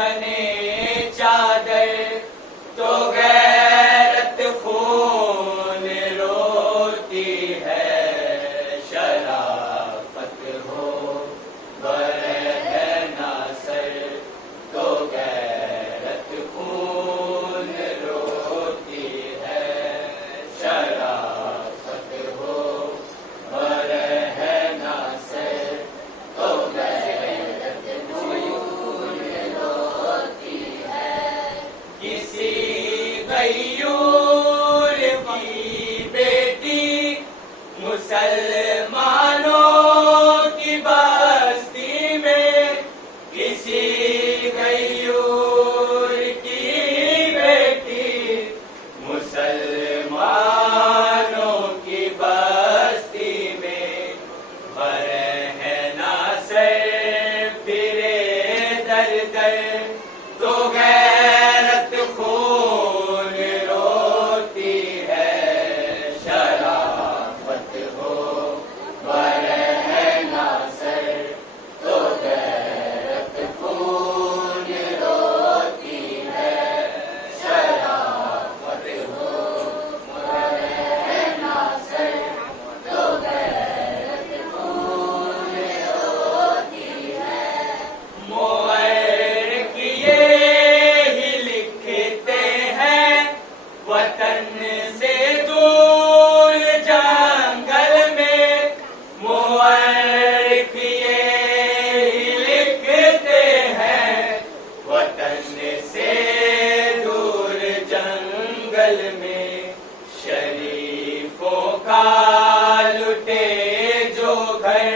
बने चादर तो गैरत खून रोती है। शराफत हो बरह नासर तो गैरत खून रोती है। शराफत हो बरह नासर तो गैरत खून रोती है। किसी गयूर की बेटी मुसलमानों की बस्ती में, किसी गयूर की बेटी मुसलमानों की बस्ती में, बरह नासर फिरे दर दर तो गैरत खून रोती है। शराफत हो बरह नासर तो गैरत खून रोती है। शराफत हो बरह नासर तो गैरत खून रोती है। मोअर किए ही लिखते हैं वतन से दूर जंगल में। मोअर किए ही लिखते हैं वतन से दूर जंगल में। शरीफों का लुटे जो घर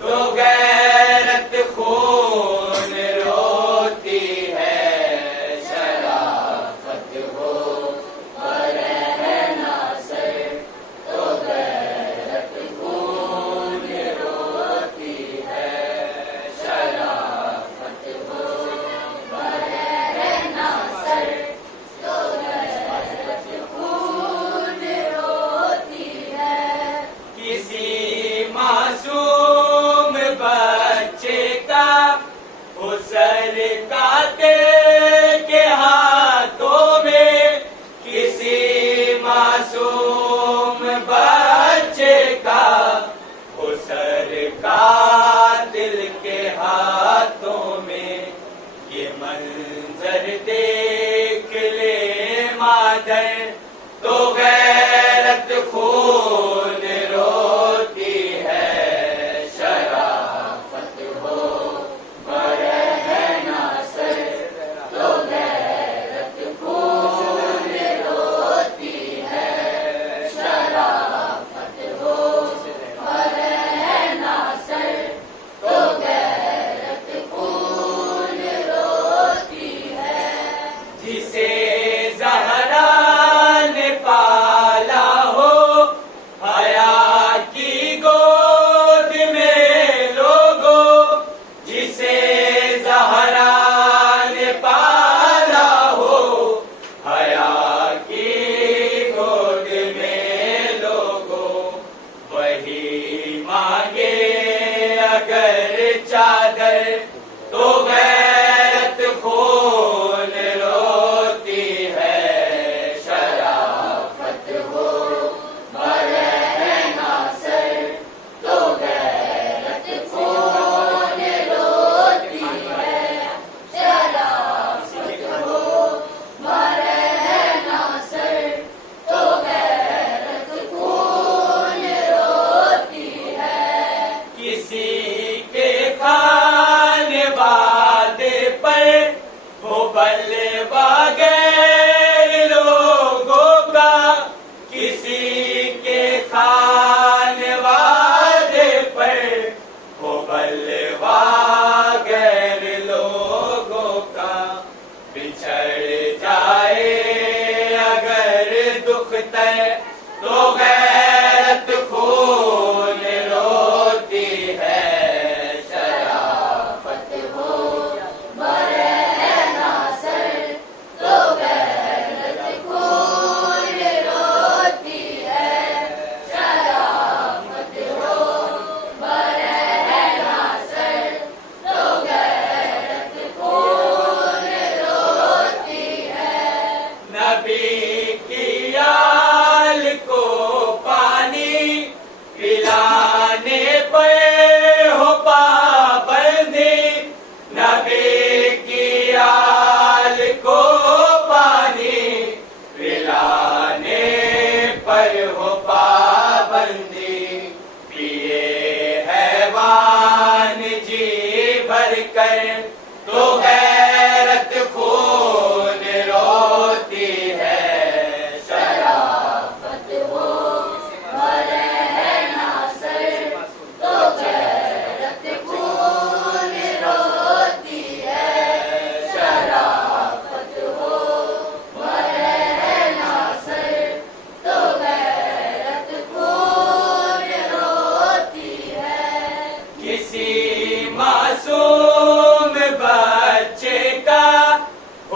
तो गैरत खून रोती है। शराफत हो बरह नासर तो गैरत खून रोती है। शराफत हो बरह नासर तो गैरत खून रोती है। किसी मासूम बच्चे का हो सर काटे के हाथों में। किसी मासूम बच्चे का हो सर कातिल के हाथों में। ये मंजर देख ले मादर तो गैरत खून रोती है। शराफत हो बरह नासर तो गैरत खून रोती है। शराफत हो बरह नासर तो गैरत खून रोती है। जिसे ज़हरा ने पाला हो हया की गोद में लोगो। जिसे ज़हरा ने पाला हो हया की गोद में लोगो। वही मांगे अगर चादर तो गैरत खून रोती है। शराफत हो बरह नासर तो गैरत खून रोती है। शराफत हो बरह नासर तो गैरत खून रोती है। किसी के खाने वादे पर हो बलवा गैर लोगों का। किसी के खाने वादे पर हो बलवा गैर लोगों का। बिछड़ जाए अगर दुख तय तो गैरत खून रोती है। शराफत हो बरह नासर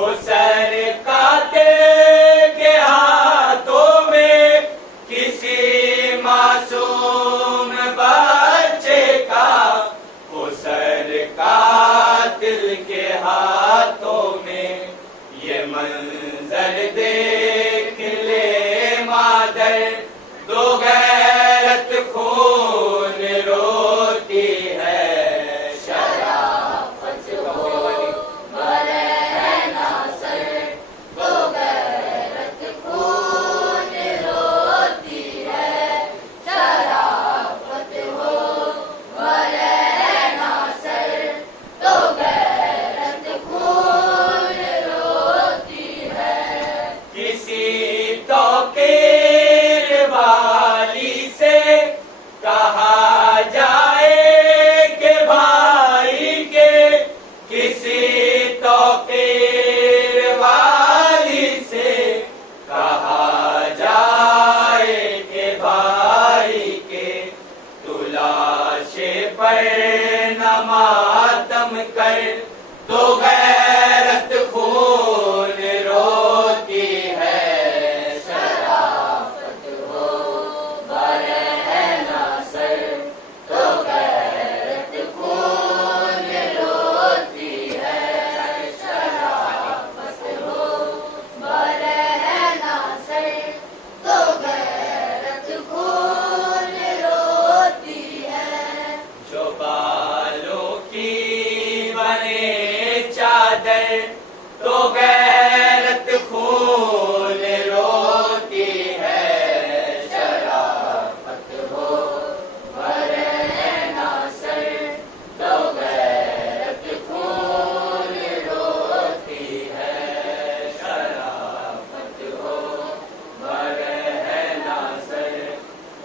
सर कातिल के हाथों में किसी मासूम बच्चे का, वो सर कातिल के हाथों में। ये मंजर देख ले मादर, दो गैरत खून रोती है। शराफत हो बरहना सर, दो गैरत खून रोती है। शराफत हो बरहना सर, दो गैरत खून रोती है। किसी तौकीर वाली से कहा जाए कि भाई के, किसी तौकीर वाली से कहा जाए कि भाई के, तुलाशे पर न मातम कर, तो गैरत खून रोती है। शराफत हो बरहना सर, तो गैरत खून रोती है। शराफत हो बरहना सर, तो गैरत खून रोती है। जो बालों की बने चादर, तो गैरत खून रोती है। शराफत हो बरहना सर, तो गैरत खून रोती है। शराफत हो बरहना सर,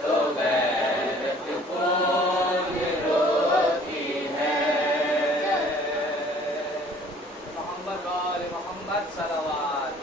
तो गैरत खून रोती है। मोहम्मद वाले मोहम्मद सलवात।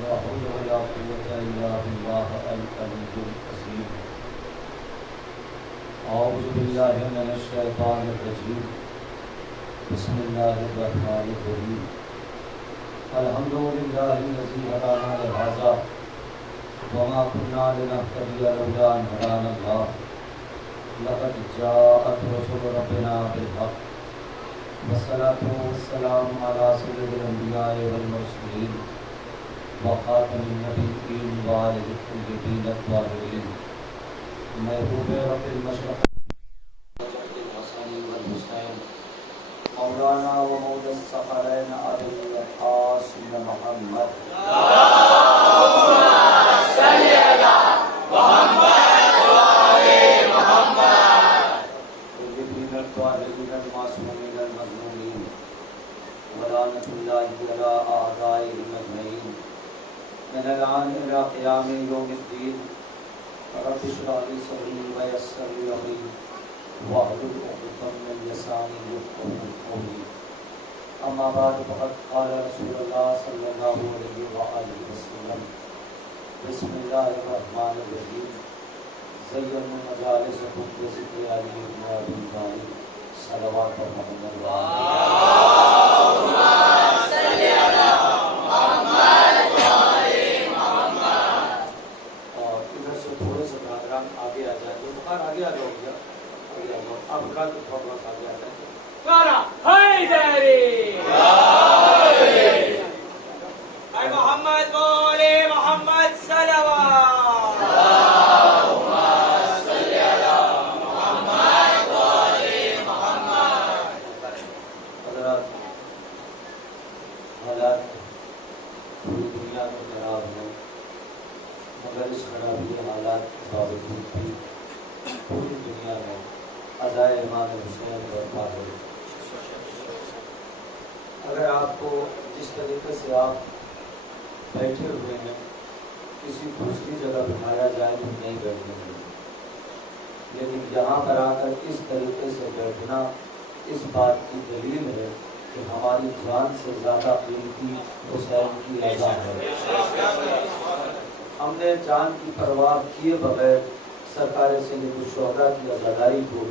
ला हौला वला कुव्वता इल्ला बिल्लाह अल-अलियुल अज़ीम। औज़ु बिल्लाहि मिनश शैतानिर रजीम। बिस्मिल्लाहिर रहमानिर रहीम। अल्हम्दुलिल्लाहिल्लज़ी हदाना लिहाज़ा वमा कुन्ना लिनहतदिया लौला अन हदाना अल्लाह। लक़द जाअत रसूलु रब्बिना बिल हक़्क़ वस्सलातु वस्सलामु अला सय्यिदिल अंबिया'i वल मुरसलीन व खातमिन नबिय्यीन व आलिहि त्वय्यबीन अत्वाहिरीन। महबूब रब्बिल मशरिक़ वल हसनी वल हुसैन मौलाना व मौला सफ़रैन अबुल क़ासिम मुहम्मद सल्ली अला मोहम्मद वाले मोहम्मद। त्वय्यबीन अत्वाहिरीन मासूमीन मज़मूमीन व लानतुल्लाहि अला आदाइहिम अजमईन। मिनल आन इला क़ियाम यौमिद्दीन। रब्बि इश्रह ली सदरी व यस्सिर ली अमरी वाहलुल उक़दतम मिन लिसानी यफ़क़हू क़ौली। अम्मा बाद फ़क़द क़ाल रसूलुल्लाह सल्लल्लाहु अलैहि व आलिहि वसल्लम। बिस्मिल्लाहिर रहमानिर रहीम। ज़य्यनु मजालिसकुम बिज़िक्रि अली इब्न अबी तालिब। सलवात व मोहम्मद व अल्लाहुम्मा सल्ली अला मोहम्मद वाले मोहम्मद। और इधर से थोड़े से नादरान आगे आ जाए। जो बुखार आगे आ जाओ भैया, आगे आ जाओ। आप बुखार तो थोड़ा बहुत आगे आ जाए। सारा हैदरी भाई मोहम्मद वाले मोहम्मद सलवात। अल्लाहुम्मा सल्ली अला मोहम्मद वाले मोहम्मद। हज़रात, हालात पूरी दुनिया में खराब हैं, मगर इस खराबी हालात के बावजूद भी पूरी दुनिया में अज़ाए इमाम हुसैन बरपा है। आपको जिस तरीके से आप बैठे हुए हैं किसी दूसरी जगह बिठाया जाए तो नहीं बैठेंगे, लेकिन यहाँ पर आकर इस तरीके से बैठना इस बात की दलील है कि हमारी जान से ज़्यादा इनकी हुसैन की रज़ा है। हमने जान की परवाह किए बगैर सरकार सैयदुल शुहदा की आज़ादारी को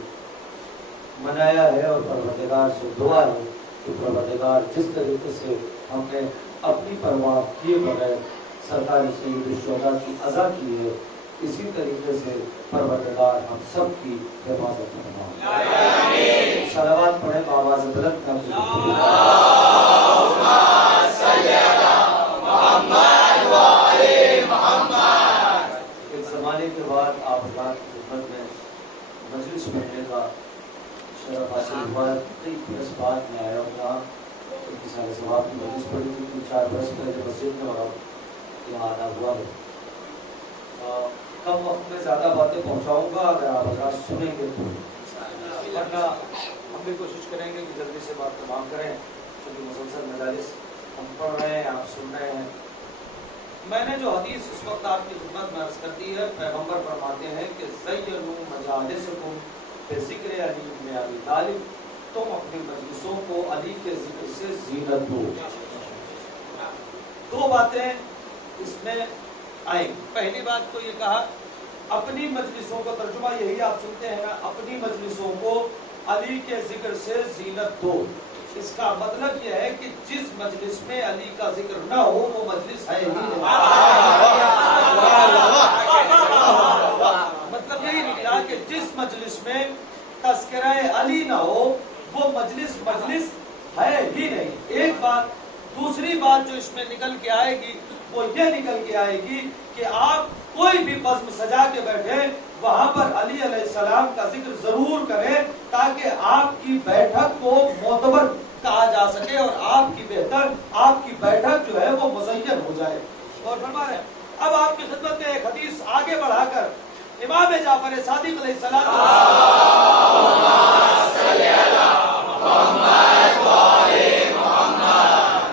मनाया है और परवरदिगार से दुआ है कि परवरदिगार जिस तरीके से हमने अपनी परवाह किए बगैर सरकार सैयदुल शुहदा की अज़ा की है, इसी तरीके से परवरदिगार हम सब की हिफाजत फरमाए। सलावत पढ़े आवाज़ बुलंद कर एक ज़माने के बाद आप अल्लाह की खिदमत में मजलिस पढ़ने का शरफ हासिल हुआ। कई इस बात में आया था कि सारे सवाब की मजलिस पढ़ी थी, 3-4 बरस पहले मस्जिद में और यहाँ आना हुआ है। कम वक्त में ज़्यादा बातें पहुँचाऊँगा अगर आप हज़रात सुनेंगे तो, वरना हम भी कोशिश करेंगे कि जल्दी से बात तमाम करें, क्योंकि मुसलसल मजालिस हम पढ़ रहे हैं, आप सुन रहे हैं। मैंने जो हदीस इस वक्त आपकी खिदमत में अर्ज़ कर दी है, पैगंबर फरमाते हैं कि ज़य्यनू मजालिसकुम बिज़िक्र अली इब्न अबी तालिब, तुम अपनी मजलिसों को अली के जिक्र से ज़ीनत दो। दो बातें इसमें आई। पहली बात तो ये कहा अपनी मजलिसों को, तर्जुमा यही आप सुनते हैं ना, अपनी मजलिसों को अली के जिक्र से ज़ीनत दो। इसका मतलब यह है कि जिस मजलिस में अली का जिक्र ना हो वो मजलिस है ही नहीं। मतलब यही निकला कि जिस मजलिस में तज़किरा अली ना हो वो मजलिस है ही नहीं। एक बात। दूसरी बात जो इसमें निकल के आएगी वो ये निकल के आएगी कि आप कोई भी बज़्म सजा के बैठे वहां पर अली अलैहिस्सलाम का जिक्र जरूर करें, ताकि आपकी बैठक को मोतबर कहा जा सके और आपकी बैठक जो है वो मुज़य्यन हो जाए। और फरमाए अब आपकी खिदमत में एक हदीस आगे बढ़ाकर इमाम जाफर सादिक अलैहिस्सलाम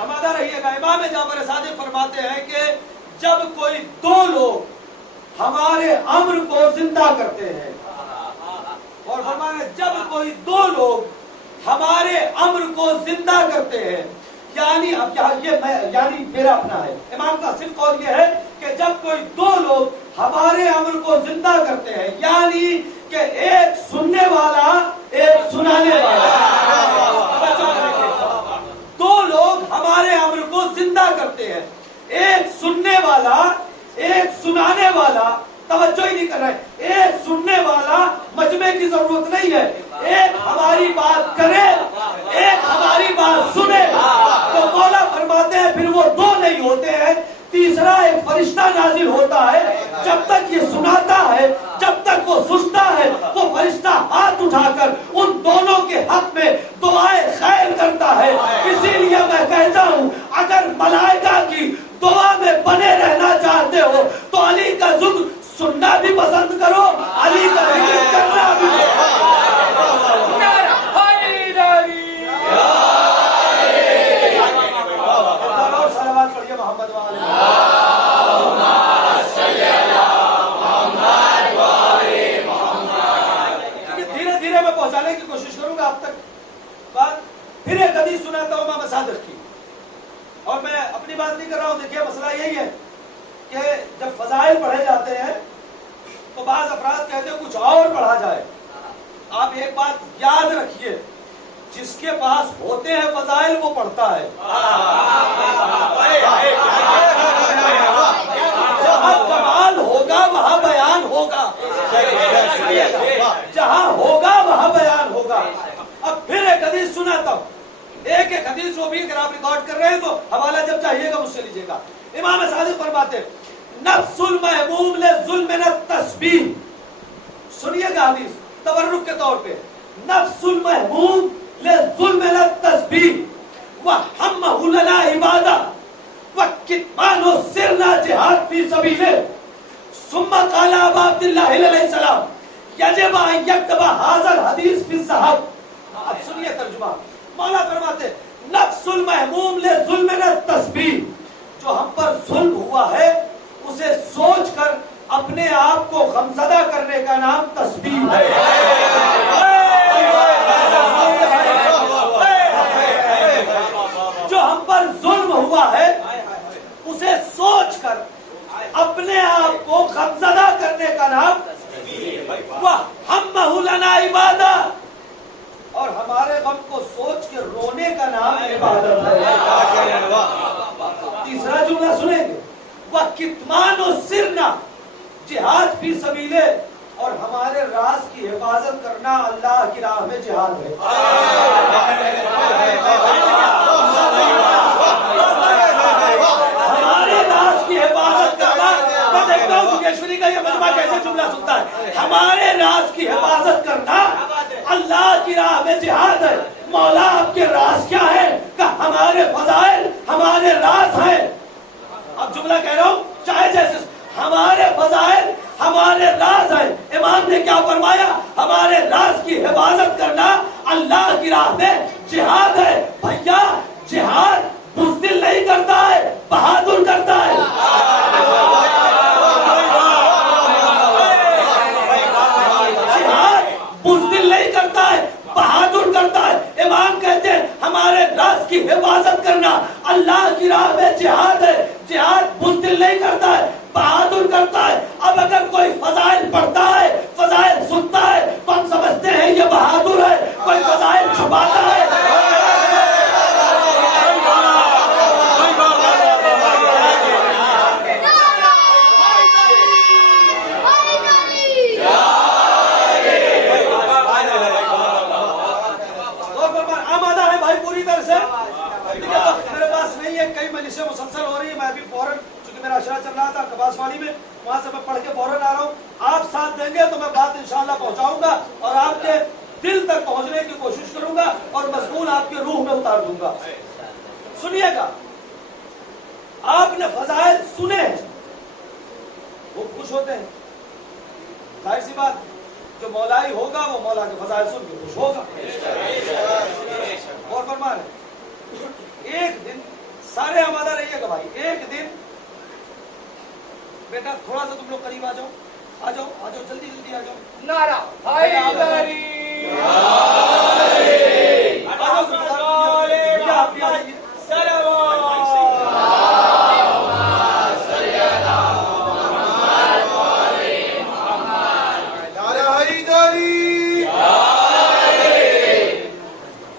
हमारा रहिएगा। इमाम जाफर सादिक फरमाते हैं कि जब कोई दो लोग हमारे अम्र को जिंदा करते हैं, और फरमाने जब कोई दो लोग हमारे अम्र को जिंदा करते हैं, यानी अब यानी मेरा अपना है, इमाम का सिर्फ कौल ये है कि जब कोई दो लोग हमारे अम्र को जिंदा करते हैं, यानी कि एक सुनने वाला एक सुनाने वाला, दो लोग हमारे अम्र को जिंदा करते हैं, एक सुनने वाला एक सुनाने वाला, तवज्जो ही नहीं कर रहे, एक सुनने वाला, मजमे की जरूरत नहीं है, एक हमारी बात करे एक हमारी बात सुने, तो मौला फरमाते हैं फिर वो दो नहीं होते हैं, तीसरा एक फरिश्ता नाजिल होता है। जब तक ये सुनाता है, जब तक वो सुनता है, वो फरिश्ता हाथ उठाकर उन दोनों के हक में दुआए खैर करता है। इसीलिए मैं कहता हूँ अगर मलाइका की दुआ में बने रहना चाहते हो तो अली का जिक्र सुनना भी पसंद करो, अली का जिक्र करना भी। धीरे धीरे मैं पहुंचाने की कोशिश करूंगा आप तक बात। फिर एक हदीस सुनाता हूं इमाम सादिक की, और मैं अपनी बात नहीं कर रहा हूं। देखिए मसला यही है कि जब फजाइल पढ़े जाते हैं तो बाज अफराद कहते हैं कुछ और पढ़ा जाए। आप एक बात याद रखिए, जिसके पास होते हैं फजाइल वो पढ़ता है। जहाँ कमाल होगा वहाँ बयान होगा, जहाँ होगा वहाँ बयान होगा। अब फिर एक हदीस सुनाता हूँ, एक एक हदीस जो भी अगर आप रिकॉर्ड कर रहे हैं तो हवाला जब चाहिएगा मुझसे लीजिएगा। इमाम सादिक फरमाते नफ्सुल महबूब ले जुल्म न तस्बीह, सुनिएगा हदीस तबर्रुक के तौर पे, नफ्सुल महबूब ले जुल्म न तस्बीह व हम्महु लना इबादा व कितमानो सिरना जिहाद फी सबीले सुम्मा काला अबू अब्दुल्लाह अलैहिस्सलाम यजिब अन यक्तबा हाज़ल हदीस फी ज़हब। अब सुनिए तर्जुमा, मौला फरमाते नफ्सुल महमूम ले जुल्म न तस्बीह, जो हम पर जुल्म हुआ है उसे सोचकर अपने आप को गमज़दा करने का नाम तस्बीह है। जो हम पर जुल्म हुआ है उसे सोचकर अपने आप को गमज़दा करने का नाम वह हम लना इबादत, और हमारे गम को सोच के रोने का नाम इबादत है। तीसरा जुमला सुनेंगे, वह कितमान सिरना जिहाद फी सबीले, और हमारे राज की हिफाजत करना अल्लाह की राह में जिहाद है। हमारे राज की हिफाजत करना, मैं देखता हूँ मुकेश्वरी का ये मजमा कैसे जुमला सुनता है, हमारे राज की हिफाजत करना अल्लाह की राह में जिहाद है। मौला आपके राज क्या है? कि हमारे फजाइल हमारे राज हैं। अब जुमला कह रहा हूँ चाहे जैसे, हमारे फजाइल हमारे राज हैं। इमाम ने क्या फरमाया? हमारे राज की हिफाजत करना अल्लाह की राह में जिहाद है। भैया जिहाद बुज़दिल नहीं करता है, बहादुर करता है। जिहाद बुज़दिल नहीं करता है, बहादुर करता है। इमाम कहते हैं हमारे राज की हिफाजत करना अल्लाह की राह में जिहाद है। जिहाद बुज़दिल नहीं करता है, बहादुर करता है। अब अगर कोई फजाइल पढ़ता है, फजाइल सुनता है, तो हम समझते हैं ये बहादुर है। कोई फजाइल छुपाता है, आमादा है भाई पूरी तरह से। मेरे पास नहीं है, कई मजलिसें मुसलसल हो रही है। मैं अभी फौरन, चूंकि मेरा अशरा चल रहा था कबासवाड़ी में, वहां से मैं पढ़ के फौरन आ रहा हूँ। आप साथ देंगे तो मैं बात इंशाअल्लाह पहुंचाऊंगा और आपके दिल तक पहुंचने की कोशिश करूंगा और मजमून आपके रूह में उतार दूंगा। सुनिएगा, आपने फजाइल सुने हैं, वो खुश होते हैं। जाहिर सी बात, जो मौलाई होगा वो मौला के फजाइल सुन के खुश होगा। और फरमान है, एक दिन सारे आमादा रहिएगा भाई, एक दिन बेटा थोड़ा सा तुम लोग करीब आ जाओ, आ जाओ, आ जाओ, जल्दी जल्दी आ जाओ। नारा हैदरी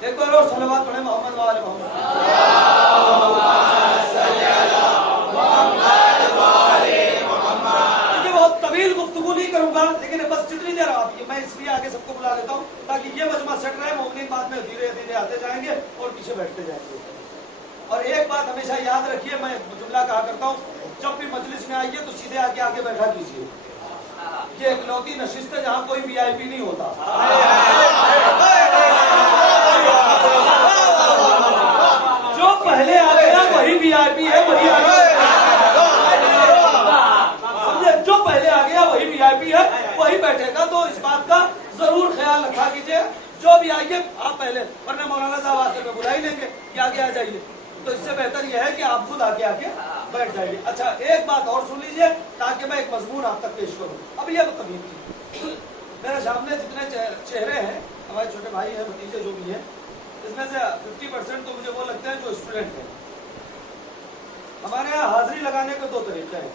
एक बार और सलावत पढ़े मोहम्मद वाले मोहम्मद। लेकिन बस जितनी देर आप, मैं इसलिए आगे सबको बुला लेता हूँ ताकि ये मजमा सेट रहे। मोमिन बाद में धीरे धीरे आते जाएंगे और पीछे बैठते जाएंगे। और एक बात हमेशा याद रखिए, मैं जुमला कहा करता हूँ, जब भी मजलिस में आइए तो सीधे आके आगे बैठा कीजिए। ये इकलौती नशिस्त है जहाँ कोई वीआईपी नहीं होता। जो पहले आ गया वही वीआईपी है, वही आ गया। जो पहले आ गया वही वीआईपी है, वही बैठेगा। तो इस बात का जरूर ख्याल रखा कीजिए, जो भी आइए आप पहले, वरना मौलाना साहब आकर बुला ही लेंगे कि आगे आ जाइए। तो इससे बेहतर यह है कि आप खुद आके बैठ जाइए। अच्छा, एक बात और सुन लीजिए ताकि मैं एक मजमून आप तक पेश करूं। अब ये तमीम थी, मेरे सामने जितने चेहरे हैं, हमारे छोटे भाई हैं, भतीजे जो भी हैं, इसमें से 50% तो मुझे वो लगते हैं जो स्टूडेंट हैं। हमारे यहाँ हाजिरी लगाने के दो तरीके हैं।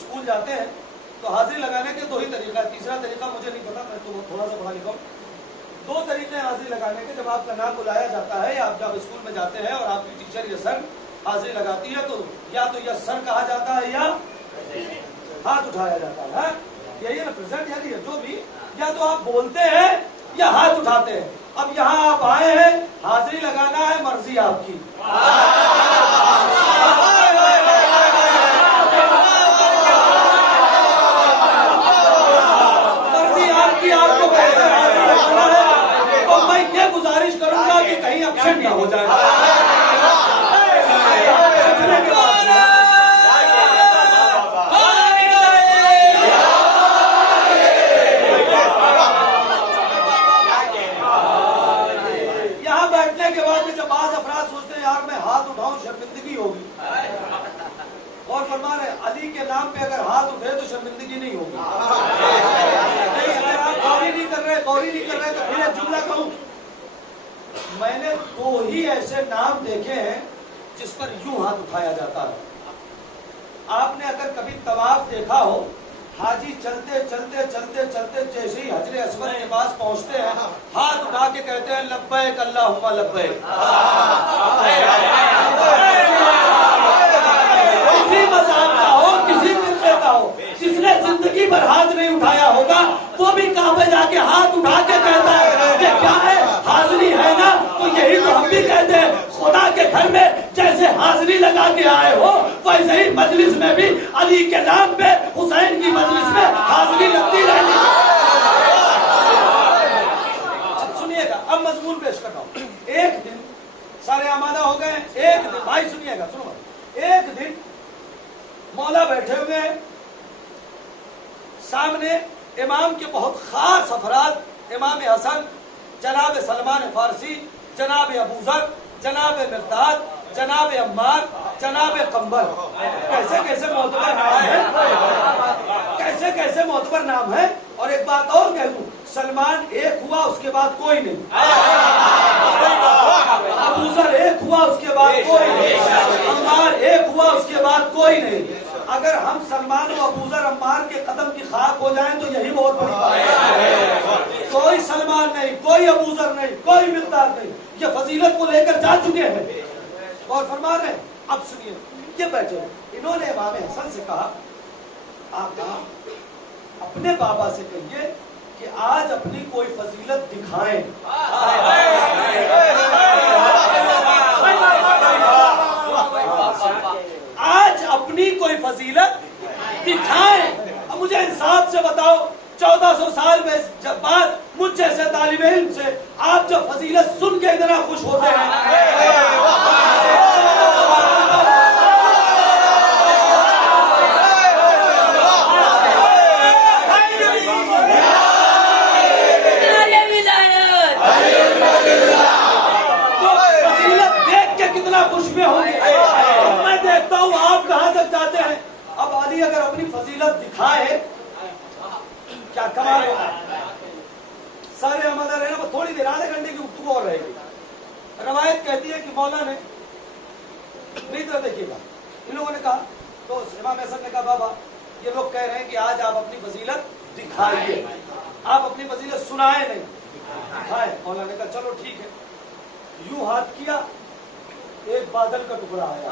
स्कूल जाते हैं तो हाजिरी लगाने के दो ही तरीका है, तीसरा तरीका मुझे नहीं पता, मैं तो थोड़ा सा पढ़ा लिखा हूँ। दो तरीके हैं हाजिरी लगाने के। जब आपका नाम बुलाया जाता है, आप जब स्कूल में जाते हैं और आपकी टीचर या सर हाजिरी लगाती है, तो या तो यस सर कहा जाता है या हाथ उठाया जाता है। यही है ना, प्रेजेंट यानी जो भी, या तो आप बोलते हैं या हाथ उठाते हैं। अब यहाँ आप आए हैं, हाजिरी लगाना है, मर्जी आपकी। आपको कैसे हाजिरी लगाना है, तो मैं ये गुजारिश करूंगा कि कहीं अपसेट ना हो जाए। यहाँ के बाद में जब बाज अफराद सोचते हैं यार मैं हाथ उठाऊं शर्मिंदगी होगी, और फरमा रहे अली के नाम पे अगर हाथ उठे तो शर्मिंदगी नहीं होगी। नहीं, अगर आप गौरी नहीं कर रहे तो फिर एक जुमला कहूं, मैंने 2 ही ऐसे नाम देखे हैं जिस पर यूं हाथ उठाया जाता है। आपने अगर कभी तवाफ देखा हो, हाजी चलते चलते चलते चलते जैसे ही हजरे अस्वद के पास पहुंचते हैं, हाथ उठा के कहते हैं लब्बैक अल्लाहुम्मा लब्बैक। किसी मज़हब का हो, किसी फिरके का हो, जिसने जिंदगी भर हाथ नहीं उठाया होगा वो भी काबे जाके हाथ उठा के कहता है कि क्या है, हाजिरी है ना? तो यही तो हम भी कहते हैं, खुदा के घर में जैसे हाजिरी लगा के आए हो, वैसे ही मजलिस में भी अली के नाम पे हुसैन की मजलिस में हाजिरी लगती रहेगी। सुनिएगा, अब मजमून पेश करता हूं। एक दिन सारे आमादा हो गए, एक दिन भाई सुनिएगा, सुनो, एक दिन मौला बैठे हुए हैं, सामने इमाम के बहुत खास अफराद, इमाम हसन, जनाब सलमान फारसी, जनाब अबूजर, जनाब मिर्दाद, जनाब अम्मार, जनाब कंबल। कैसे कैसे मोतबर नाम है, कैसे कैसे मोतबर नाम है। और एक बात और कह दूं, सलमान एक हुआ उसके बाद कोई नहीं, अबूजर एक हुआ उसके बाद कोई नहीं, अम्मार एक हुआ उसके बाद कोई नहीं। अगर हम सलमान और अबूजर अम्मार के कदम की खाक हो जाएं तो यही बहुत बड़ी बात है। कोई सलमान नहीं, कोई अबूजर नहीं, कोई मिर्दाद नहीं, ये फजीलत को लेकर जा चुके हैं और फरमा रहे हैं। अब सुनिए, ये बैठे इन्होंने इमाम हसन से कहा, आका अपने बाबा से कहिए कि आज अपनी कोई फजीलत दिखाएं। आज अपनी कोई फजीलत दिखाएं। अब मुझे इंसाफ से बताओ, 1400 साल में जब बाद मुझ जैसे तालिब इल्म से आप जब फजीलत सुन के इतना खुश होते हैं, तो फजीलत देख के कितना खुश में होंगे। मैं देखता हूँ आप कहां तक जाते हैं। अब अली अगर अपनी फजीलत दिखाए, क्या कमाल होगा। सारे आमादा रहना, थोड़ी देर आधे घंटे की गुफ्तगू और रहेगी। रवायत कहती है कि मौला ने तरह देखिएगा, इन लोगों ने कहा, तो इमाम हसन ने कहा बाबा ये लोग कह रहे हैं कि आज आप अपनी फजीलत दिखाइए, आप अपनी फजीलत सुनाए नहीं, दिखाए। मौला ने कहा चलो ठीक है। यूं हाथ किया, एक बादल का टुकड़ा आया।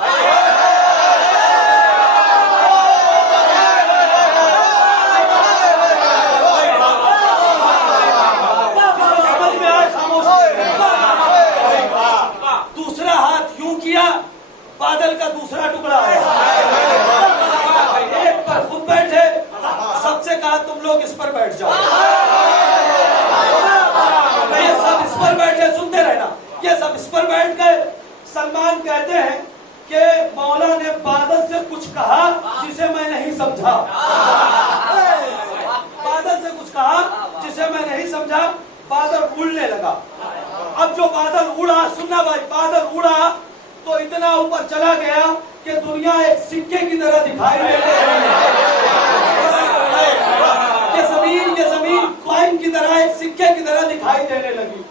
दूसरा हाथ यूं किया, बादल का दूसरा टुकड़ा आया। एक पर खुद बैठे, सबसे कहा तुम लोग इस पर बैठ जाओ। ये सब इस पर बैठे, सुनते रहना, ये सब इस पर बैठ गए। सलमान कहते हैं कि मौला ने बादल से कुछ कहा जिसे मैं नहीं समझा, बादल से कुछ कहा जिसे मैं नहीं समझा, बादल उड़ने लगा। अब जो बादल उड़ा, सुनना भाई, बादल उड़ा तो इतना ऊपर चला गया कि दुनिया एक सिक्के की तरह दिखाई देने लगी। ये जमीन कॉइन की तरह, एक सिक्के की तरह दिखाई देने लगी।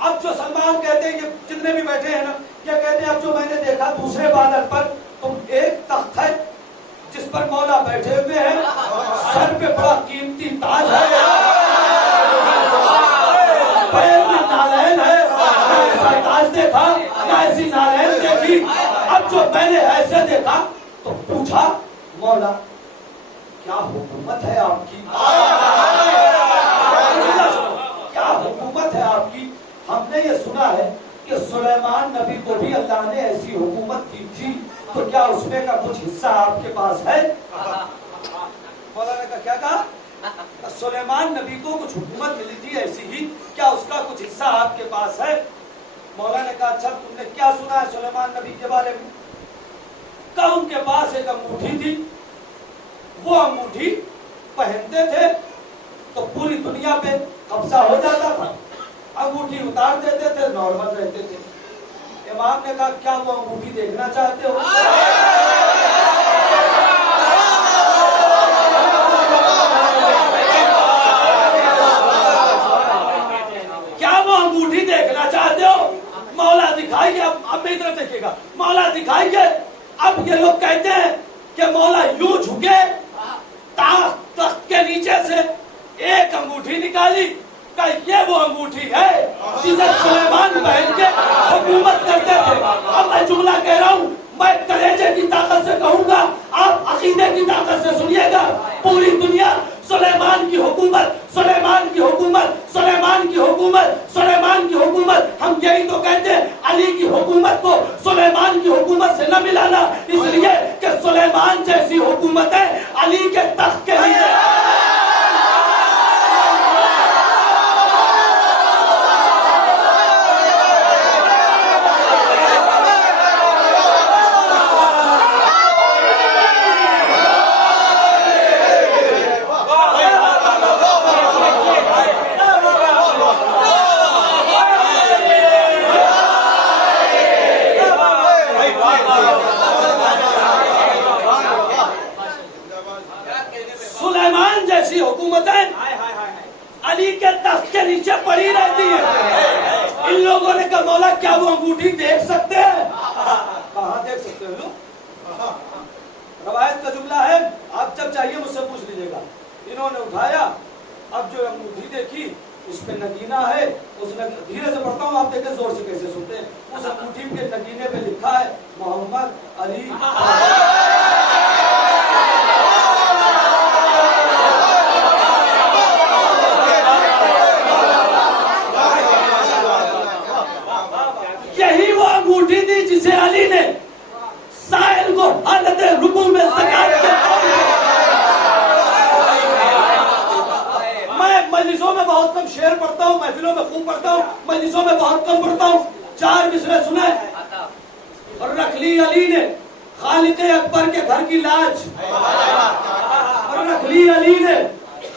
अब जो सलमान कहते हैं, ये जितने भी बैठे हैं ना, ये कहते हैं अब जो मैंने देखा दूसरे बादल पर, तो एक तख्त है जिस पर मौला बैठे हुए हैं, सर पे बड़ा कीमती ताज है, पैर में नालैन है, ऐसा ताज देखा या ऐसी नालैन देखी। अब जो मैंने ऐसे देखा तो पूछा, मौला क्या हुकूमत है आपकी, क्या हुकूमत है आपकी। हमने ये सुना है कि सुलेमान नबी को भी अल्लाह ने ऐसी हुकूमत दी थी, तो क्या उसमें का कुछ हिस्सा आपके पास है। मौला ने कहा क्या कहा, सुलेमान नबी को कुछ हुकूमत मिली थी ऐसी ही, क्या उसका कुछ हिस्सा आपके पास है। मौला ने कहा अच्छा तुमने क्या सुना है सुलेमान नबी के बारे में। कहा उनके पास एक अंगूठी थी, वो अंगूठी पहनते थे तो पूरी दुनिया पे कब्जा हो जाता था, अंगूठी उतार देते थे, नॉर्मल रहते थे। इमाम ने कहा क्या वो अंगूठी देखना चाहते हो? क्या वो अंगूठी देखना चाहते हो? मौला दिखाइए। अब मेरी तरफ देखिएगा, मौला दिखाइए। अब ये लोग कहते हैं कि मौला यूं झुके, तख्त के नीचे से एक अंगूठी निकाली, का ये वो अंगूठी है जिसे सुलेमान पहन के हुकूमत करते थे। अब मैं जुमला कह रहा हूँ, मैं कलेजे की ताकत से कहूंगा, आप अकीदे की ताकत से सुनिएगा। पूरी दुनिया सुलेमान की हुकूमत, सुलेमान की हुकूमत, सुलेमान की हुकूमत, सुलेमान की हुकूमत। हम यही तो कहते हैं, अली की हुकूमत को सुलेमान की हुकूमत से न मिलाना, इसलिए कि सुलेमान जैसी हुकूमत है अली के तख्त के लिए। सुलेमान जैसी हुकूमतें अली के तख्त के नीचे पड़ी रहती है। इन लोगों ने कहा मौला क्या वो अंगूठी देख सकते हैं? कहाँ देख सकते हैं लोग? रवायत का जुमला है, आप जब चाहिए मुझसे पूछ लीजिएगा। इन्होंने उठाया, अब जो अंगूठी देखी उस पे नगीना है, उस धीरे से पढ़ता हूँ, आप देखें जोर से कैसे सुनते हैं। उस अंगूठी के नगीने पे लिखा है मोहम्मद अली। यही वो अंगूठी थी जिसे अली ने साहिल को हालत रुकू में ज़कात के मैं मजलिसों में बहुत कम शेर पढ़ता हूँ, महफिलों में खूब पढ़ता हूँ, मजलिसों में बहुत कम पढ़ता हूँ। 4 मिसरे सुने और रख ली अली ने खालिक़े अकबर के घर की लाज, और रख ली अली ने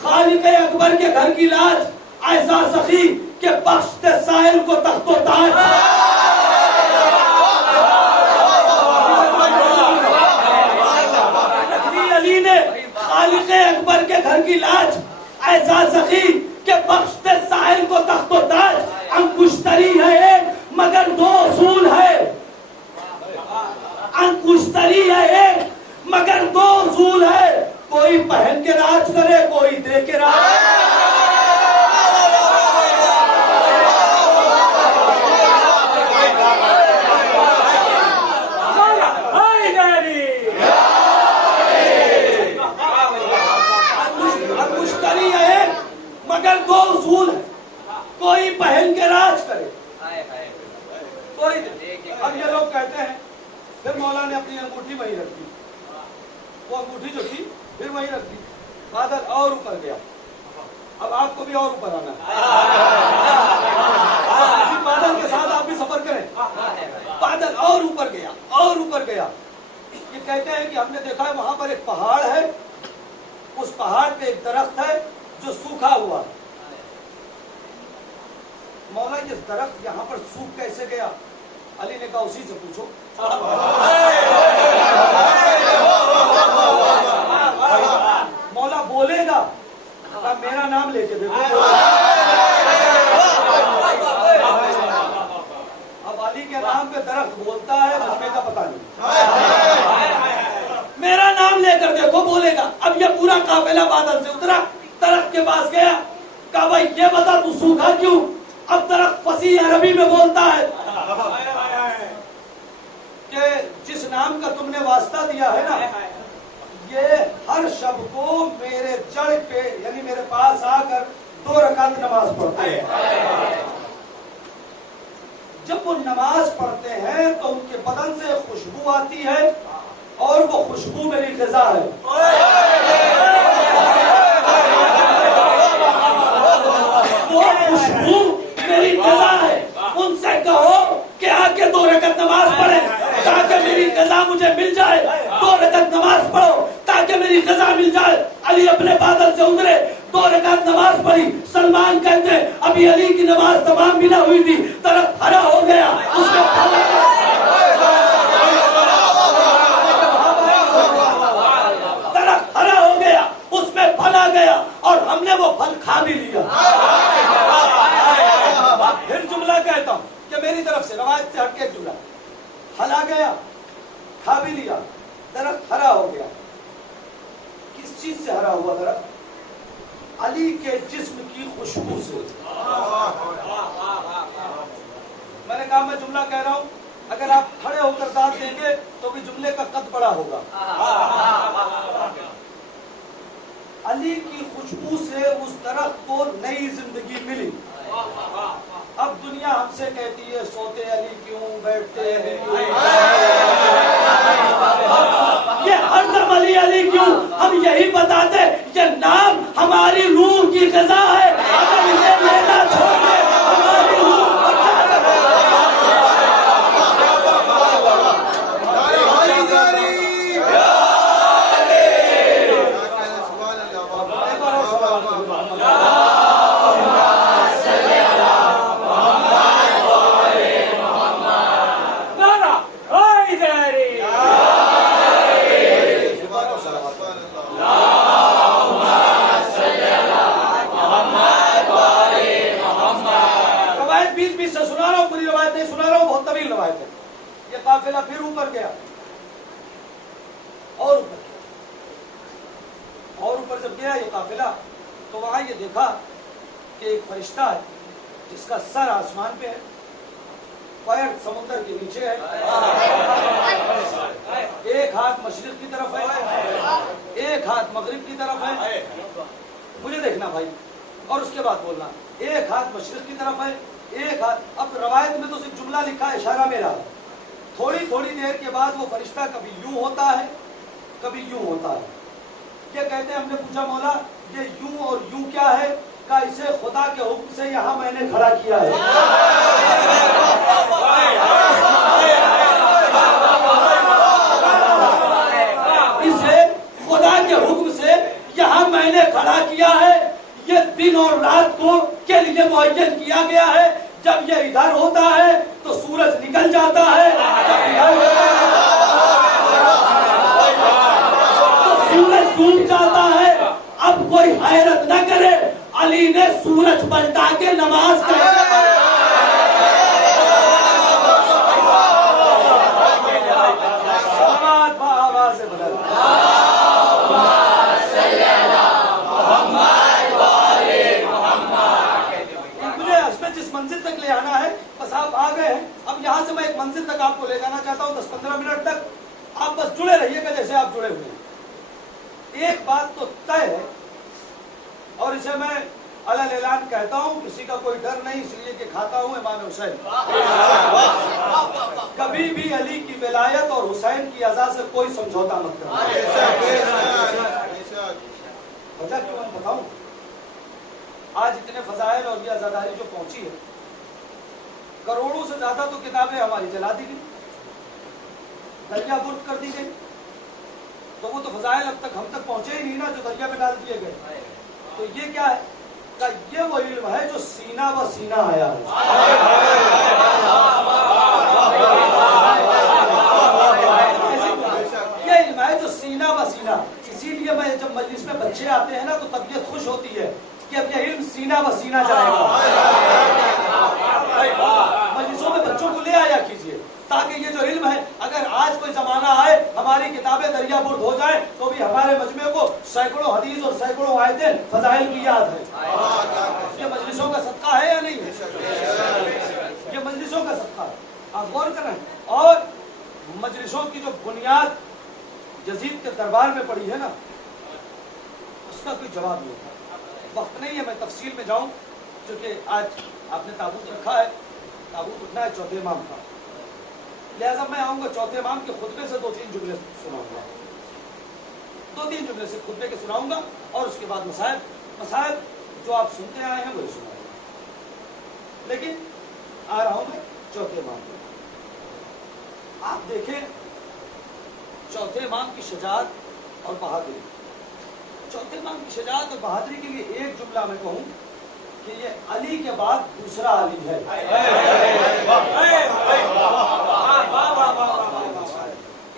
खालिक़े अकबर के घर की लाज, ऐसा सखी के बख्शते साहिल को तख्तो ताज। अली ने खालिक़े अकबर के घर की लाज, ऐसा सखी के बख्शते साहिल को तख्तो ताज। अंकुशतरी है एक मगर 2 उसूल है, अंकुशतरी है एक मगर 2 उसूल है। कोई पहन के राज करे, कोई दे के राज। मगर 2 उसूल है, कोई पहन के राज करे, कोई। अब ये लोग कहते हैं, फिर मौला ने अपनी अंगूठी वहीं रख दी, वो अंगूठी जो थी फिर वहीं रख दी। बादल और ऊपर गया, अब आपको भी और ऊपर आना है। इसी बादल के साथ आप भी सफर करें। बादल और ऊपर गया, और ऊपर गया। ये कहते हैं कि हमने देखा है वहां पर एक पहाड़ है, उस पहाड़ पे एक दरख्त है जो सूखा हुआ। मौला ये दरख्त यहाँ पर सूख कैसे गया? अली ने कहा उसी से पूछो। मौला बोलेगा, कहा मेरा नाम लेके देखो। अब अली के नाम पे दरख्त बोलता है, बोलने का पता नहीं। मेरा नाम लेकर देखो, बोलेगा। अब ये पूरा काफिला बादल से उतरा, दरख्त के पास गया, कहा भाई ये बता तू सूखा क्यों? अब दरख्त फसीह अरबी में बोलता है कि जिस नाम का तुमने वास्ता दिया है ना, ये हर शब को मेरे जड़ पे यानी मेरे पास आकर 2 रकात नमाज पढ़ते हैं। जब वो नमाज पढ़ते हैं तो उनके बदन से खुशबू आती है, और वो खुशबू मेरी ग़िज़ा है। वो खुशबू मेरी ग़िज़ा है। उनसे कहो कि आके 2 रकात नमाज पढ़े ताकि मेरी ग़िज़ा मुझे मिल जाए। 2 रकात नमाज पढ़ो ताकि मेरी ग़िज़ा मिल जाए। अली अपने बादल से उतरे, 2 रकात नमाज पढ़ी। सलमान कहते हैं अभी अली की नमाज तमाम भी ना हुई थी, दरख्त हरा हो गया, उसमें कि मेरी तरफ से रवायत से हटके एक जुमला, हला गया, खा भी लिया, दरख्त हरा हो गया। किस चीज से हरा हुआ दरख्त? अली के जिस्म की खुशबू से। मैंने कहा मैं जुमला कह रहा हूं, अगर आप खड़े होकर दाद देंगे तो भी जुमले का कद बड़ा होगा। अली की खुशबू से उस दरख्त को नई जिंदगी मिली। अब दुनिया हमसे कहती है सोते अली क्यों, बैठते अली क्यों, ये हरदम अली अली क्यों। हम यही बताते ये नाम हमारी रूह की ग़िज़ा है, अगर इसे लेना छोड़ दे हमारी रूह काफिला फिर ऊपर गया और ऊपर जब गया ये काफिला तो वहां ये देखा कि एक फरिश्ता है जिसका सर आसमान पे है, पैर समुद्र के नीचे है, एक हाथ मशरिक की तरफ है, एक हाथ मगरिब की तरफ है। मुझे देखना भाई और उसके बाद बोलना। एक हाथ मशरिक की तरफ है, एक हाथ। अब रवायत में तो सिर्फ जुमला लिखा है, इशारा मेरा है। थोड़ी थोड़ी देर के बाद वो फरिश्ता कभी यूं होता है, कभी यूं होता है। ये कहते हैं हमने पूछा मौला ये यूं और यूं क्या है? का इसे खुदा के हुक्म से यहाँ मैंने खड़ा किया है। इसे खुदा के हुक्म से यहाँ मैंने खड़ा किया है। ये दिन और रात को के लिए मुअय्यन किया गया है। जब ये इधर होता है तो सूरज निकल जाता है, जब इधर तो सूरज डूब जाता है। अब कोई हैरत न करे अली ने सूरज पलटा के नमाज कैसे आवाज से बदल। जिस मंजिल तक ले आना है बस आप आ गए हैं। अब यहाँ से मैं एक मंजिल तक आपको ले जाना चाहता हूँ 10-15 मिनट तक। आप बस जुड़े रहिएगा जैसे आप जुड़े हुए हैं। एक बात तो तय है और इसे मैं अलग ऐलान कहता हूँ, किसी का कोई डर नहीं, इसलिए कि खाता हूँ इमाम हुसैन। कभी भी अली की विलायत और हुसैन की अज़ा से कोई समझौता मत करना। वजह क्यों मैं बताऊं? आज इतने फजाइल और ये आजादारी जो पहुंची है, करोड़ों से ज्यादा तो किताबें हमारी जला दी गई, दरिया बुर्द कर दी गई। तो वो तो फजाइल अब तक हम तक पहुंचे ही नहीं ना, जो दरिया में डाल दिए गए। तो ये क्या है? का ये वो इल्म है जो सीना व सीना आया है। ये इल्म है जो सीना व सीना। इसीलिए मैं जब मजलिस में बच्चे आते हैं ना तो तबीयत खुश होती है कि अब ये इल्म सीना व सीना जाएगा। मजलिसों में बच्चों को ले आया कीजिए ताकि ये जो इल्म है, अगर आज कोई जमाना आए हमारी किताबें दरिया बुर्द हो जाए तो भी हमारे मजमे को सैकड़ों हदीस और सैकड़ों आयतें फजाइल की याद है। ये मजलिसों का सदका है या नहीं है? ये मजलिसों का सदका है, आप गौर करें। और मजलिसों की जो बुनियाद यजीद के दरबार में पड़ी है ना, उसका कोई जवाब नहीं होता। वक्त नहीं है मैं तफसील में जाऊं, क्योंकि आज आपने ताबूत रखा है, ताबूत उठना है चौथे इमाम का, लिहाजा मैं आऊंगा चौथे इमाम के खुतबे से 2-3 जुमले सुनाऊंगा, 2-3 जुमले से खुतबे के सुनाऊंगा और उसके बाद मसाइब जो आप सुनते आए हैं वही सुनाऊंगा। लेकिन आ रहा हूं मैं चौथे इमाम पे। आप देखें चौथे इमाम की शजाअत और बहादुरी। चौथे इमाम की शजाअत और बहादुरी के लिए एक जुमला मैं कहूं कि ये अली के बाद दूसरा अली है।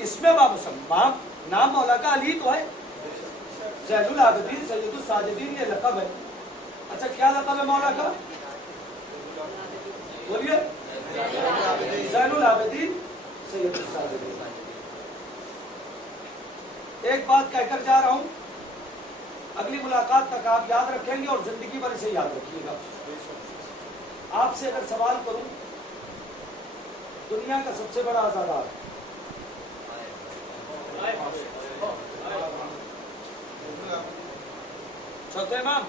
इसमें नाम मौला का अली तो है, ज़ैनुल आबिदीन सैयदुल साजिदीन ये लक़ब है। अच्छा क्या लक़ब है मौला का? बोलिए। एक बात कहकर जा रहा हूं, अगली मुलाकात तक आप याद रखेंगे और जिंदगी भर इसे याद रखिएगा। आपसे अगर सवाल करूं, दुनिया का सबसे बड़ा आजादार चौथे इमाम,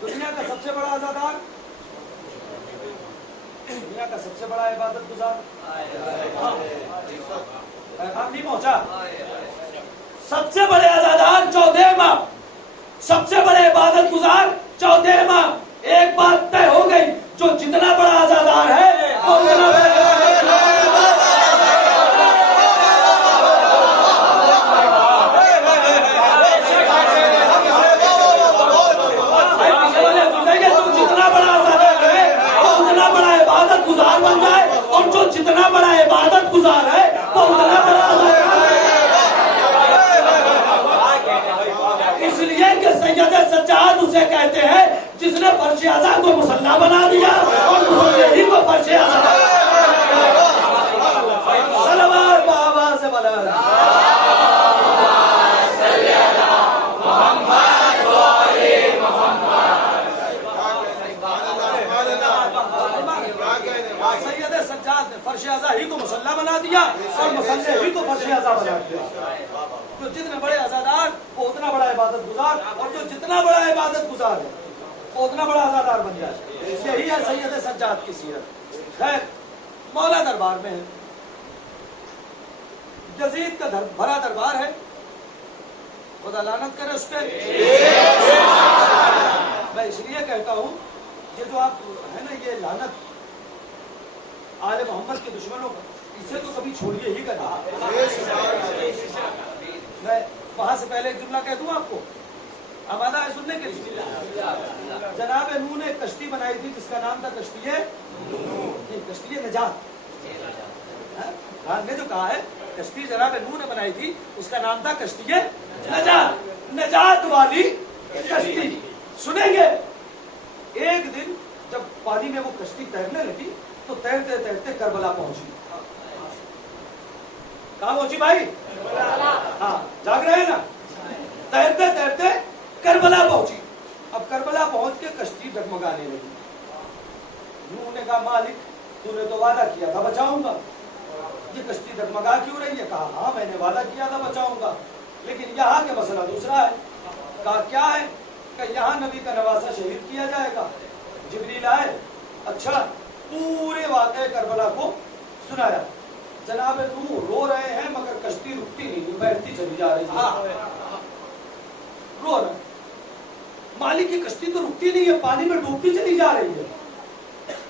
दुनिया का सबसे बड़ा आजादार, दुनिया का सबसे बड़ा इबादत गुजार, पैगाम नहीं पहुंचा। सबसे बड़े आजादार चौथे इमाम, सबसे बड़े इबादत गुजार चौथे इमाम। एक बात तय हो गई, जो जितना बड़ा आजादार है वो उतना गुजार बन जाए, और जो जितना बड़ा इबादत गुजार है वो उतना बड़ा है। इसलिए कि सैयद सज्जाद उसे कहते हैं जिसने फर्श आज़ा को मुसल्ला बना दिया और मुसल्ले ही को फर्श आज़ा। सलवात बाबा से बना फर्श आज़ा ही को मुसल्ला बना दिया और मुसल्ले ही को फर्श आज़ा बना दिया। तो जितने बड़े आज़ादार वो उतना बड़ा इबादत गुजार, और जो जितना बड़ा इबादत गुजार है वो उतना बड़ा आज़ादार बन जाए। यही है सैयद सज्जाद की सीरत। खैर, मौला दरबार में है, यजीद का भरा दरबार है, खुदा लानत करे उस पर। मैं इसलिए कहता हूँ ये जो आप है ना, ये लानत आले मोहम्मद के दुश्मनों का, इसे तो कभी छोड़िए ही करना। मैं वहां से पहले एक जुमला कह दूं आपको, आमादा है सुनने के लिए। जनाब नूह ने एक कश्ती बनाई थी जिसका नाम था कश्ती नजात। ने जो कहा है कश्ती जनाब नूह ने बनाई थी, उसका नाम था कश्ती नजात। नजात वाली कश्ती सुनेंगे। एक दिन जब पानी में वो कश्ती तैरने लगी तो तैरते तैरते करबला पहुंची। कहां पहुंची भाई? हाँ, जाग रहे हैं ना? तैरते तैरते करबला पहुंची। अब करबला पहुंच के कश्ती डगमगाने लगी। नूह ने कहा मालिक तूने तो वादा किया था बचाऊंगा, ये कश्ती डगमगा क्यों रही है? कहा हाँ मैंने वादा किया था बचाऊंगा, लेकिन यहाँ के मसला दूसरा है। कहा क्या है? कि यहाँ नबी का नवासा शहीद किया जाएगा। जिब्रील आए, अच्छा पूरे वाक़े करबला को सुनाया। जनाब नूह रो रहे हैं मगर कश्ती रुकती नहीं, बैठती चली जा रही है। रो रहे, मालिक की कश्ती तो रुकती नहीं है, पानी में डूबती चली जा रही है।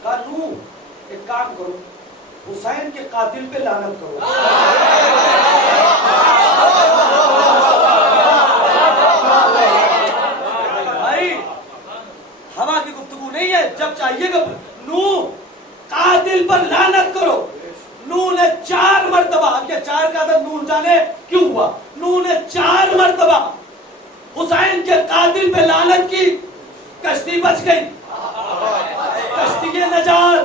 कहा नूह एक काम करो, हुसैन के कातिल पे लानत करो। भाई हवा की गुफ्तगू नहीं है, जब चाहिएगा नूह कातिल पर लानत करो। नूह ने 4 मरतबा, अब ये 4 का नूह जाने क्यों हुआ, नूह ने 4 मरतबा हुसैन के कातिल पे लानत की, कश्ती बच गई। कश्ती के नजात।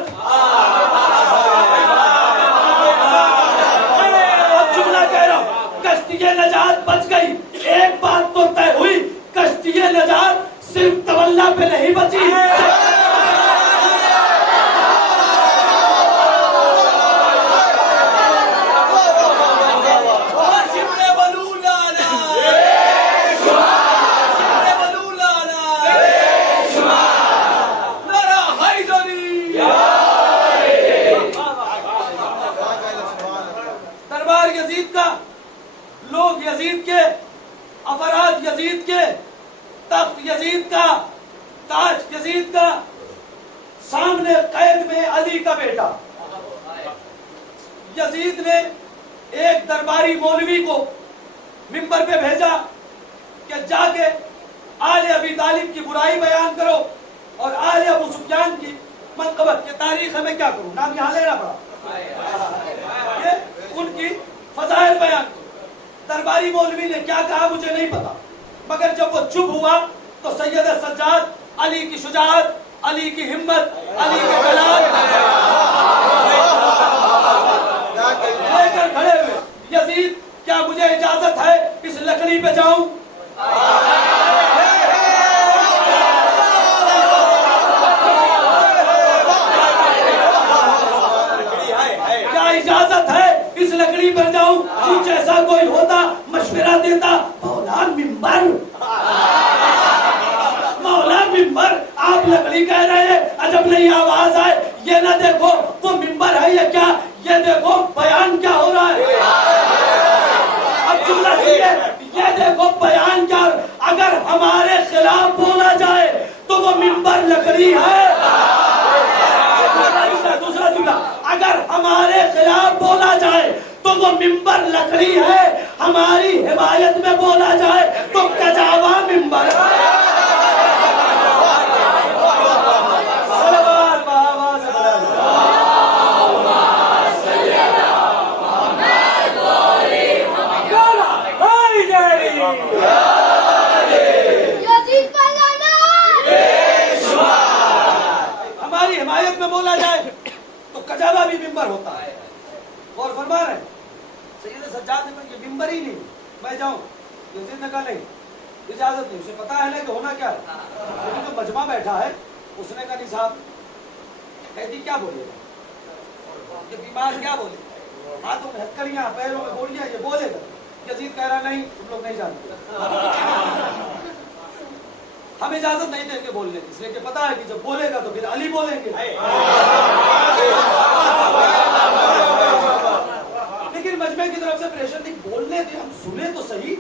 अब जुमला कह रहा हूं, कश्ती के नजात बच गई। एक बात तो तय हुई, कश्ती के नजात सिर्फ तवल्ला पे नहीं बची। यजीद का, लोग यजीद के, अफराद यजीद के, तख्त यजीद का, ताज यजीद का, सामने कैद में अली का बेटा। यजीद ने एक दरबारी मौलवी को मिंबर पे भेजा कि जाके आले अबी तालिब की बुराई बयान करो और आले अबू सुफियान की मनक़बत की तारीख में क्या करूं, नाम यहां लेना पड़ा, ये उनकी फजाइल बयान करो। दरबारी मौलवी ने क्या कहा मुझे नहीं पता, मगर जब वो चुप हुआ तो सैयद सज्जाद अली की शुजाअत, अली की हिम्मत, अली के कलाम लेकर खड़े हुए। यजीद क्या लकड़ी पे जाऊं? क्या इजाजत है इस लकड़ी पर जाऊं? कुछ ऐसा कोई होता मशवरा देता। मौला मिंबर, मौला मिंबर, आप लकड़ी कह रहे हैं, अजब नहीं आवाज आए। ये ना देखो वो मिंबर है या क्या, ये देखो बयान क्या हो रहा है। अब जुमला सुनिए, ये देखो बयान क्या। अगर हमारे खिलाफ बोला जाए तो वो मिंबर लकड़ी है। दूसरा जुमला, अगर हमारे खिलाफ बोला जाए तो वो मिंबर लकड़ी है, हमारी हिमायत में बोला जाए तो कजावा मिंबर है। हमारी हिमायत में बोला जाए तो कजावा भी मिंबर होता है। और फरमा रहे सैयद सज्जाद ने ये मिंबर ही नहीं, मैं जाऊं? यजीद ने कहा नहीं, इजाजत नहीं। उसे पता है ना कि होना क्या है, लेकिन जो मजमा बैठा है उसने कहा नहीं साहब, कैदी क्या बोलेगा, ये बीमार क्या बोलेगा, हाथों में हथकड़ियां, पैरों में गोलियां, ये बोलेगा। यजीद कह रहा नहीं, तुम लोग नहीं जानते, हम इजाजत नहीं देंगे बोलने की, इसलिए कि पता है कि जब बोलेगा तो फिर अली बोलेंगे। लेकिन मजमे की तरफ से प्रेशर थी, बोलने थे, हम सुने तो सही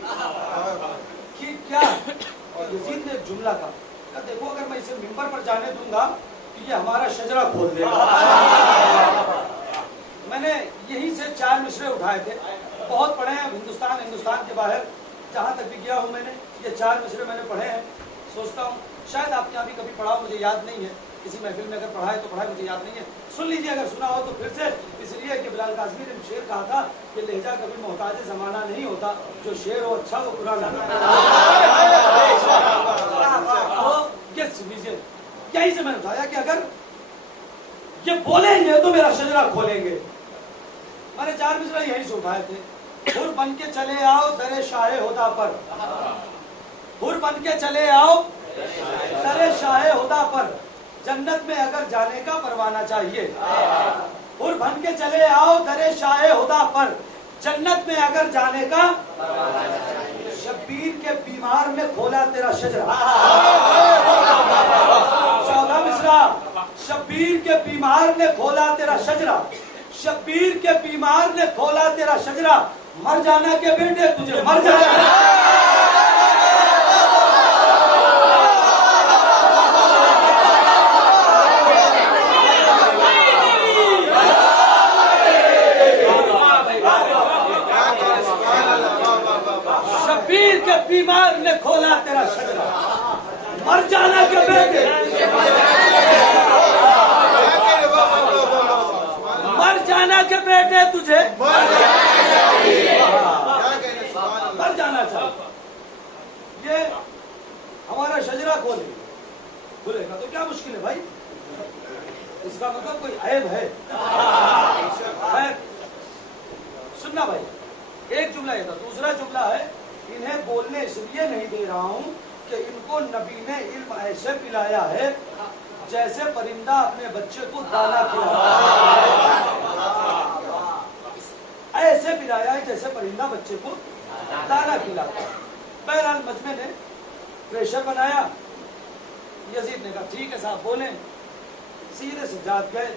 कि क्या। और यजीद ने जुमला कहा, देखो अगर मैं इसे मिंबर पर जाने दूंगा तो ये हमारा शजरा खोल देगा। मैंने यहीं से 4 मिसरे उठाए थे, बहुत पढ़े हैं हिंदुस्तान के बाहर, जहां तक भी गया हूं मैंने ये 4 मिसरे मैंने पढ़े हैं। सोचता हूँ शायद आपके यहाँ भी कभी पढ़ा, मुझे याद नहीं है, किसी महफिल में अगर पढ़ा है तो पढ़ा है, मुझे याद नहीं है। सुन लीजिए अगर सुना हो तो फिर से, इसलिए कि बिलाल कासमी ने शेर कहा था कि लहजा कभी मोहताज जमाना नहीं होता, जो शेर हो अच्छा वो पुराना। ये सुन लीजिए, यही से मैंने बताया कि अगर ये बोलेंगे तो मेरा शजरा खोलेंगे। मैंने 4 मिसरा यही से उठाए थे। हुर बन के चले आओ दरे शाहे हुदा पर, हुर बन के चले आओ दरे शाहे हुदा पर, जन्नत में अगर जाने का परवाना चाहिए। हुर बन के चले आओ दरे शाहे हुदा पर, जन्नत में अगर जाने का। शब्बीर के बीमार ने खोला तेरा शजरा। 14 मिसरा, शब्बीर के बीमार ने खोला तेरा शजरा, शब्बीर के बीमार ने खोला तेरा शजरा, मर जाना के बेटे तुझे मर जाना। शब्बीर के बीमार ने खोला तेरा शजरा, मर जाना के बेटे, मर जाना के बेटे तुझे मर जाना चाहिए। ये हमारा शजरा खुलेगा तो क्या मुश्किल है भाई, इसका मतलब कोई ऐब है। सुनना भाई, एक जुमला ये था। दूसरा जुमला है, इन्हें बोलने इसलिए नहीं दे रहा हूं कि इनको नबी ने इल्म ऐसे पिलाया है जैसे परिंदा अपने बच्चे को दाना खिलाता है, ऐसे पिलाया है जैसे परिंदा बच्चे को दाना खिलाता है। बहरहाल मजमे ने प्रेशर बनाया, यजीद ने कहा ठीक है साहब बोले। सीधे सज्जाद गए,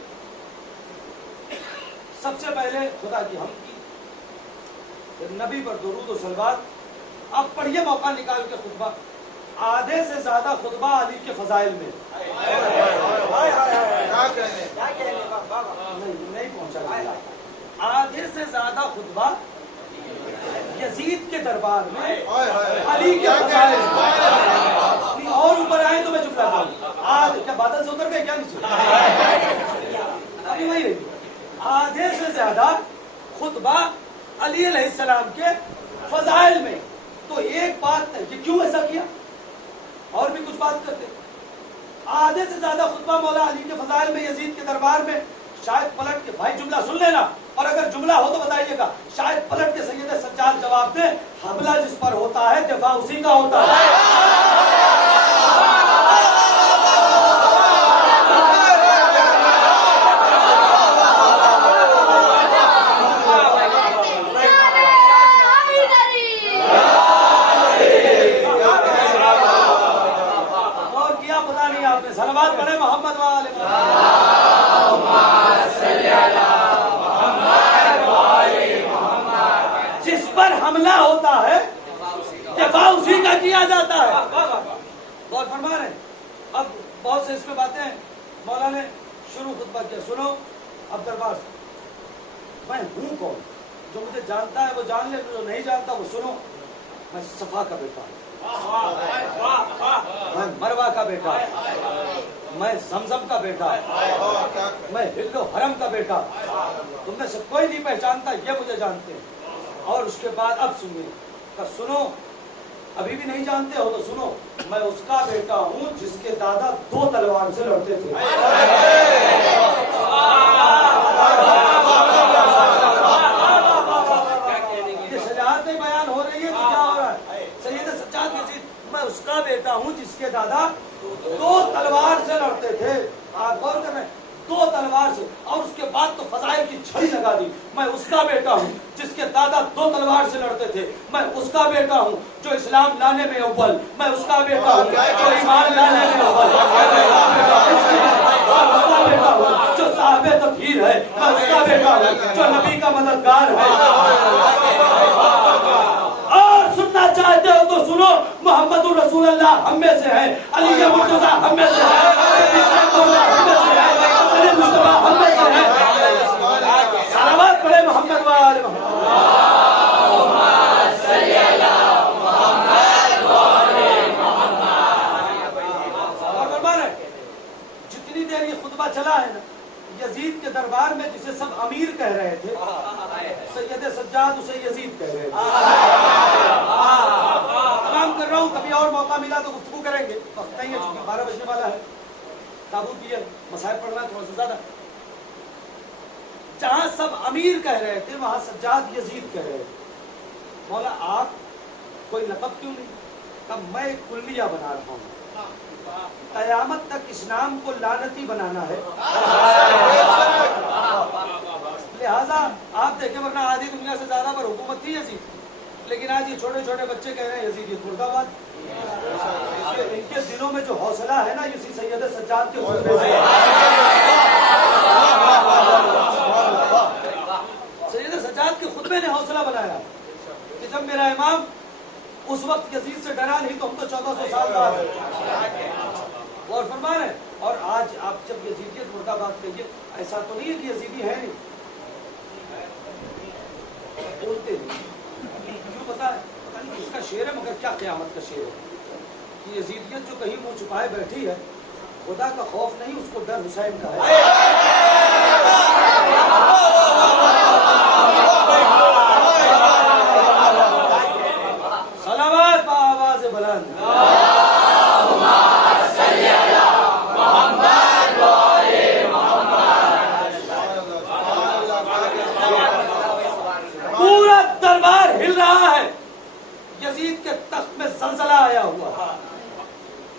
सबसे पहले खुदा की हम की, फिर नबी पर दुरूद और सलवात। आप पढ़िए मौका निकाल के खुतबा, आधे से ज्यादा खुतबा अली के फजाइल में। नहीं पहुंचा, आधे से ज्यादा खुतबा यजीद के दरबार में अली के फजाइल में। और ऊपर आए तो मैं चुप रहा हूँ। आज क्या बादल से उतर गए क्या नीचे? अभी वही रही, आधे से ज्यादा खुतबा अली अलैहिस्सलाम के फजाइल में। तो एक बात है कि क्यों ऐसा किया, और भी कुछ बात करते। आधे से ज्यादा खुतबा मौला अली के फजाइल में यजीद के दरबार में शायद पलट के, भाई जुमला सुन लेना, और अगर जुमला हो तो बताइएगा। शायद पलट के सैयद सज्जाद जवाब दे, हमला जिस पर होता है दिफा उसी का होता है। और किया पता नहीं आपने, सलावत पढ़े मोहम्मद वाले। जिस पर हमला होता है दिफा उसी का किया जाता है। बहुत फरमा रहे। अब बहुत से इसमें बातें हैं। मौला ने शुरू खुतबा किया, सुनो अब दरबार से, मैं हूं कौन, जो मुझे जानता है वो जान ले, जो नहीं जानता वो सुनो। मैं सफा का बेटा हूं, मैं मरवा का बेटा, मैं जमजम का बेटा, मैं हिल्लो हरम का बेटा। तुमने से कोई नहीं पहचानता, ये मुझे जानते हैं। और उसके बाद अब सुनिए, सुनो, अभी भी नहीं जानते हो तो सुनो, मैं उसका बेटा हूं जिसके दादा 2 तलवार से लड़ते थे। ये शजाअतें बयान हो रही है तो क्या हो रहा है? सैयद सज्जाद यजीद, मैं उसका बेटा हूं जिसके दादा 2 तलवार से लड़ते थे। आप गौर कर रहे हैं, 2 तलवार से, और उसके बाद तो फजाइल की छड़ी लगा दी। मैं उसका बेटा हूँ जिसके दादा 2 तलवार से लड़ते थे। मैं उसका बेटा हूँ जो इस्लाम लाने में अव्वल। मैं उसका बेटा हूँ जो ईमान लाने में अव्वल। मैं उसका बेटा हूँ जो साहिबे तत्हीर है। मैं उसका बेटा हूँ जो नबी का मददगार है। और सुनना चाहते हो तो सुनो, मोहम्मदुर रसूलुल्लाह हम में से है, अली मुर्तजा हम में से है, हम में से है, मुस्तफा हम में से है। सलावत पढ़े मोहम्मद वाले जितनी देर ये खुतबा चला है ना, यजीद के दरबार में जिसे सब अमीर कह रहे थे, सैयद सज्जाद उसे यजीद कह रहे थे। तमाम कर रहा हूँ, कभी और मौका मिला तो गुफ्तगू करेंगे, वक्त नहीं है चूंकि 12 बजने वाला है। ताबूत भी है, मसाइब पढ़ना थोड़ा सा ज्यादा। जहां सब अमीर कह रहे थे वहां सज्जाद यजीद कह रहे थे। मौला आप कोई लक़ब क्यों नहीं? कब मैं एक कुल्लिया बना रहा हूँ, कयामत तक इस नाम को लानती बनाना है। लिहाजा आप देखें, वरना आधी दुनिया से ज्यादा पर हुकूमत थी यजीद, लेकिन आज ये छोटे छोटे बच्चे कह रहे हैं यजीद, ये मुर्दाबाद। इनके दिलों में जो हौसला है ना, इसी सैयद सज्जाद के खुतबे से। सैयद सज्जाद के खुतबे ने हौसला बनाया कि जब मेरा इमाम उस वक्त यजीद से डरा नहीं तो हम तो 1400 साल बाद। और फरमा रहे, और आज आप जब यजीदियत मुर्दाबाद कहिए, ऐसा तो नहीं है कि यजीदी है नहीं, बोलते नहीं क्यों? पता नहीं किसका शेर है, मगर क्या क़यामत का शेर है कि यजीदियत जो कहीं मुंह छुपाए बैठी है, खुदा का खौफ नहीं, उसको डर हुसैन का है। सलावत आवाज़ बुलंद। पूरा दरबार हिल रहा है, यजीद के तख्त में जलजला आया हुआ,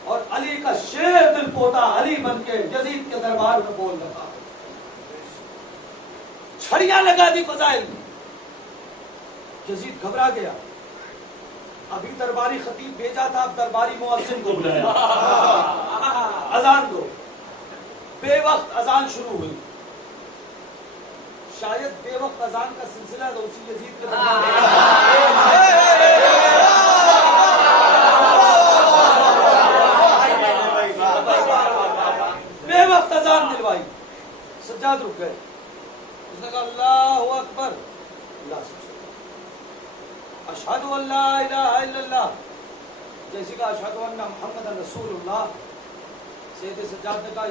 और अली का शेर दिल पोता अली बन के यजीद के दरबार में बोल रहा। छड़ियां लगा दी फजाइल में, यजीद घबरा गया। अभी दरबारी खतीब भेजा था, अब दरबारी मुअज्जिन को बुलाया, अजान दो। बेवक्त अजान शुरू हुई। शायद बेवक्त अजान का सिलसिला तो उसी यजीद के बेवक्त अजान दिलवाई। सज्जाद रुक गए, उसने कहा अल्लाहु अकबर, अशहदु अल्ला इलाहा इल्लल्लाह, जैसे का अशहदु अन्ना मुहम्मदन रसूलुल्लाह। सैयद सज्जाद ने कहा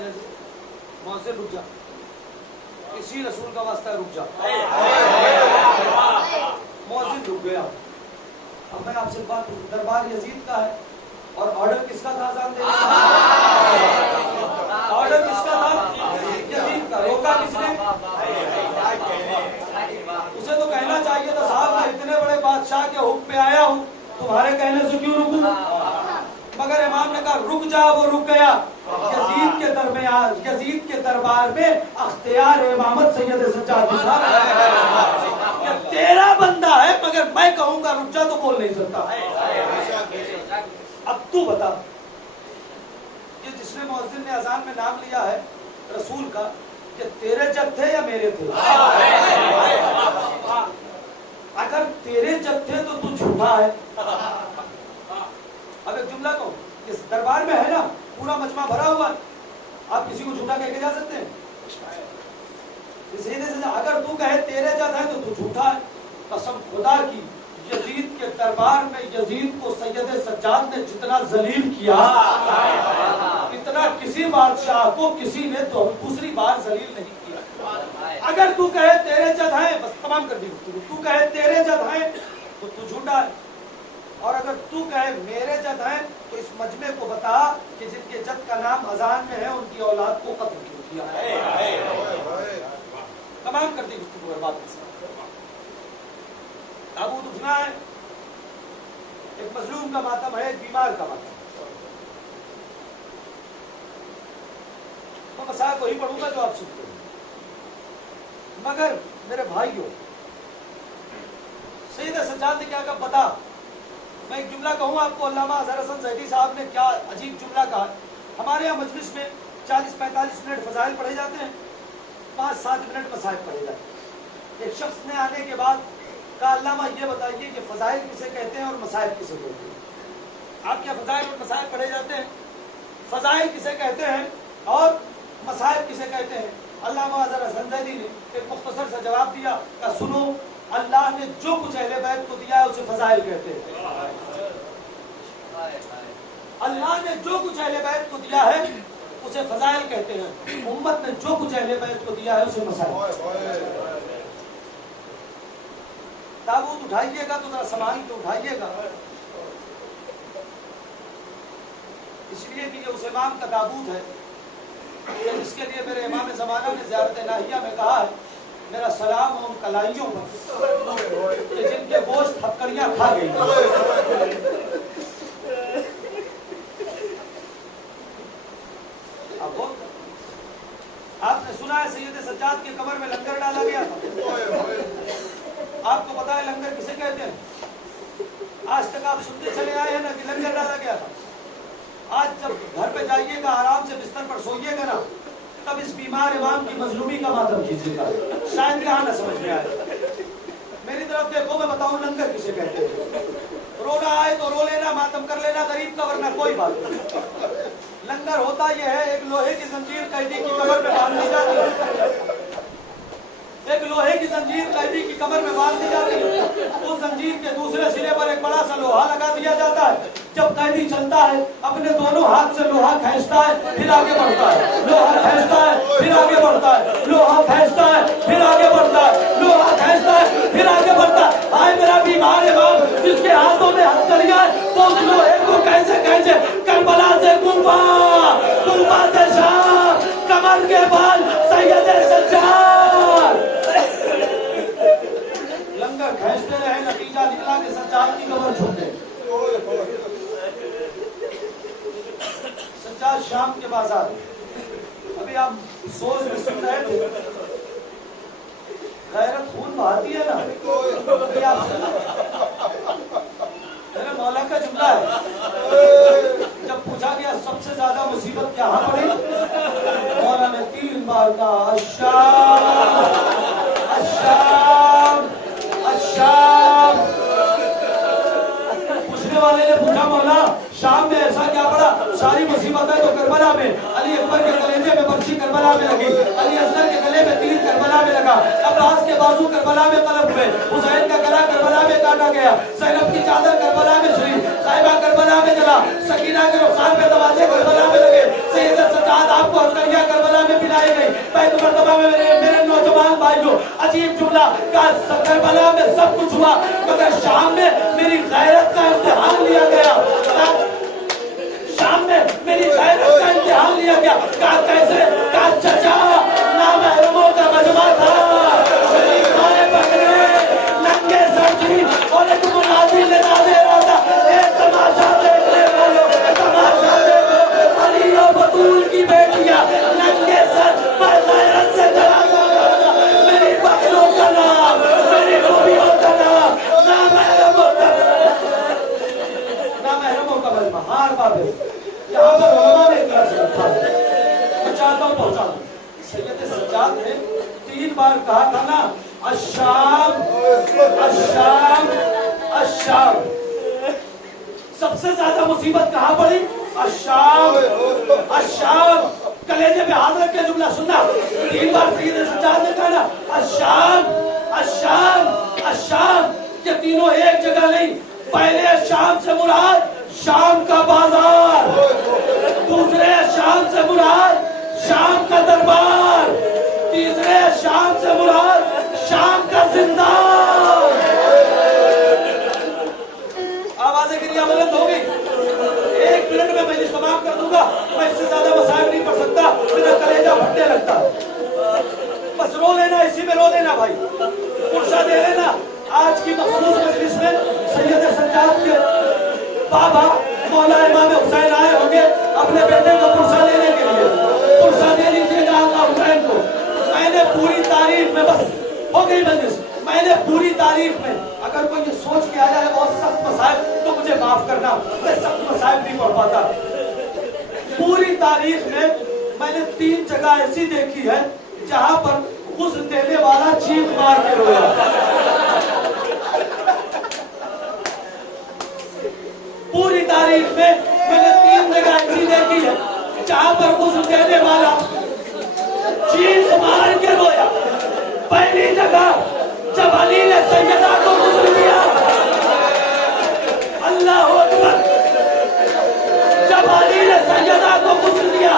मुअज्जिन रुक जा, इसी रसूल का वास्ता रुक जा। मुअज्जिन रुक गया। अब मैं आपसे बात करूं, दरबार यजीद का है और ऑर्डर किसका था अज़ान देने का? ऑर्डर किसका था? यजीद का। रोका किसने? उसे तो कहना चाहिए था साहब मैं इतने बड़े बादशाह के हुक्म पे आया हूँ, तुम्हारे कहने से क्यों रुकूं? मगर इमाम ने कहा रुक जा, वो रुक गया। यजीद के दरबार में अख्तियार इमामत सैयद सज्जाद था। तेरा बंदा है मगर मैं कहूंगा रुक जा तो बोल नहीं सकता। अब तू बता, ये जिसने मुअज्जिन ने अजान में नाम लिया है रसूल का, कि तेरे जद थे या मेरे थे? अगर तेरे जद थे तो तू झूठा है। अब एक जुमला कहूं, इस दरबार में है ना पूरा मजमा भरा हुआ, आप किसी को झूठा कह के जा सकते हैं? सीधे से अगर तू कहे तेरे जद है तो तू झूठा है। कसम खुदा की, यजीद के दरबार में यजीद को सैयद सज्जाद ने जितना जलील किया, इतना किसी बादशाह को किसी ने तो दूसरी बार जलील नहीं किया। अगर तू कहे तेरे जद है, बस तमाम कर दी, तू कहे तेरे जद है तो तू झूठा है। और अगर तू कहे मेरे जद है तो इस मजमे को बता कि जिनके जद का नाम अजान में है उनकी औलाद को कत्ल क्यों किया? तमाम कर दी गुफ्तगू बात के साथ। ताबूत उठना है, एक मजलूम का मातम है, एक बीमार का मातम। तो मसाइल को ही पढ़ूंगा जो आप सुनते हैं। मगर मेरे भाइयों, सैयद सज्जाद ने क्या कहा बता। मैं एक जुमला कहूँ आपको, अल्लामा अजहर हसन ज़ैदी साहब ने क्या अजीब जुमला कहा। हमारे यहाँ मजलिस में 40-45 मिनट फजाइल पढ़े जाते हैं, 5-7 मिनट मसाइल पढ़े जाते हैं। एक शख्स ने आने के बाद कहा अल्लामा ये बताइए कि फजाइल किसे कहते हैं और मसाइल किसे कहते हैं? आप क्या फजाइल और मसाइल पढ़े जाते हैं? फजाइल किसे कहते हैं और मसाइल किसे कहते हैं? अल्लामा अजहर हसन ज़ैदी ने एक मुख्तसर सा जवाब दिया, कहा सुनो, अल्लाह ने जो कुछ अहले बैत को दिया है उसे फजाइल कहते हैं। अल्लाह ने जो कुछ अहले बैत को दिया है उसे फजाइल कहते हैं। उम्मत ने जो कुछ अहले बैत को दिया है उसे मसाइल। ताबूत उठाइएगा तो जरा संभाल के उठाइएगा, इसलिए कि ये उस इमाम का ताबूत है जिसके लिए मेरे इमाम ज़माना ने ज़ियारत नाहिया में कहा है मेरा सलाम उन कलाइयों पर कि जिनके गोश्त हथकड़ियां खा गई। आपने सुना है सैयद सज्जाद की कब्र में लंगर डाला गया था। आपको पता है लंगर किसे कहते हैं? आज तक आप सुनते चले आए हैं ना कि लंगर डाला गया था। आज जब घर पे जाइएगा, आराम से बिस्तर पर सोइएगा ना, तब इस बीमार इमाम की मजलूमी का मातम कीजिएगा, शायद यहाँ ना समझ में आए। मेरी तरफ देखो, मैं बताऊं लंगर किसे कहते हैं। रोना आए तो रो लेना, मातम कर लेना गरीब का, वरना कोई बात नहीं। लंगर होता यह है, एक लोहे की जंजीर कैदी की कमर में बांध दी जाती है। एक लोहे की जंजीर कैदी की कमर में बांध दी जाती है। उस जंजीर के दूसरे सिरे पर एक बड़ा सा लोहा लगा दिया जाता है। जब कैदी चलता है अपने दोनों हाथ से लोहा खींचता है, फिर आगे बढ़ता है, लोहा खींचता है, फिर आगे बढ़ता है, लोहा खींचता है, फिर आगे बढ़ता है, लोहा खींचता है, फिर आगे बढ़ता है। हाय मेरा बीमार इमाम जिसके हाथों में हथकड़ियां, तो उस लोहे को कैसे खींचे? करबला से कूफा, कूफा से शाम, कमर के बाल सैयद सज्जाद। लंगर खींचते रहे, नतीजा निकला कि सज्जाद की कमर झुक गई। सज्जाद शाम के बाजार, अभी आप सोच में सुन रहे थे, गैरत खून बहाती है ना, मेरे मौला का जुमला है। जब पूछा गया सबसे ज्यादा मुसीबत कहाँ पड़ी, मौला ने 3 बार कहा अश्शाम, अश्शाम, अश्शाम। पूछने वाले ने पूछा मौला शाम में ऐसा क्या पड़ा? सारी मुसीबत है तो करबला में अली अकबर के कलेजे में बर्छी करबला में लगी, अली असगर के गले में तीर करबला में लगा, अब्बास के बाजू करबला में कलम हुए, हुसैन का गला करबला में काटा गया, ज़ैनब की चादर करबला में झुली, साहिबा करबला में जला, सकीना के रुखसार पे दरवाजे करबला में लगे, सैयद सज्जाद आपको हथकड़ियां करबला में पिलाई गई। बैत मर्तबा में मेरे नौजवान भाइयों, अजीब जुमला का करबला में सब कुछ हुआ, मगर शाम में मेरी गैरत का इम्तिहान लिया गया। शाम में मेरी गैरत का इम्तिहान लिया गया। कहा कैसे? कहा चचा ना बार कहा था ना, अशाम अशाम अशाम। सबसे ज्यादा मुसीबत कहाँ पड़ी? अशाम अशाम। कलेजे पे हाथ रख के जुमला सुनना। 3 बार सैयद सज्जाद ने कहा ना, अशाम अशाम अशाम। ये तीनों एक जगह नहीं। पहले शाम से मुराद शाम का बाजार, दूसरे शाम से मुराद शाम का दरबार, तीसरे शाम से मुराद शाम का जिंदान। आवाजें गिरिया बुलंद हो गई। 1 मिनट में मैं समाप्त कर दूंगा। मैं इससे ज्यादा मसाइल नहीं पढ़ सकता, मेरा कलेजा फटने लगता। बस रो लेना, इसी में रो लेना भाई, पुरसा दे लेना। आज की मखसूस मजलिस में सैयद सज्जाद के बाबा मौला इमाम हुसैन आए होंगे अपने बेटे को पुरसा लेने के लिए। पुरसा दे लीजिएगा आका हुसैन को। मैंने पूरी तारीफ में, बस हो गई मजलिस, मैंने पूरी तारीफ में, अगर कोई ये सोच के आया है बहुत सख्त मसाइब तो मुझे माफ करना, मैं सख्त मसाइब नहीं पढ़ पाता। पूरी तारीख में मैंने 3 जगह ऐसी देखी है जहां पर उस देने वाला चीख मार के रोया। पूरी तारीख में मैंने 3 जगह ऐसी देखी है जहां पर उस देने वाला चीख मार के रोया। पहली जगह जब अली ने सैयदा को गुस्ल दिया, अल्लाह अकबर, जब अली ने सैयदा को गुस्ल दिया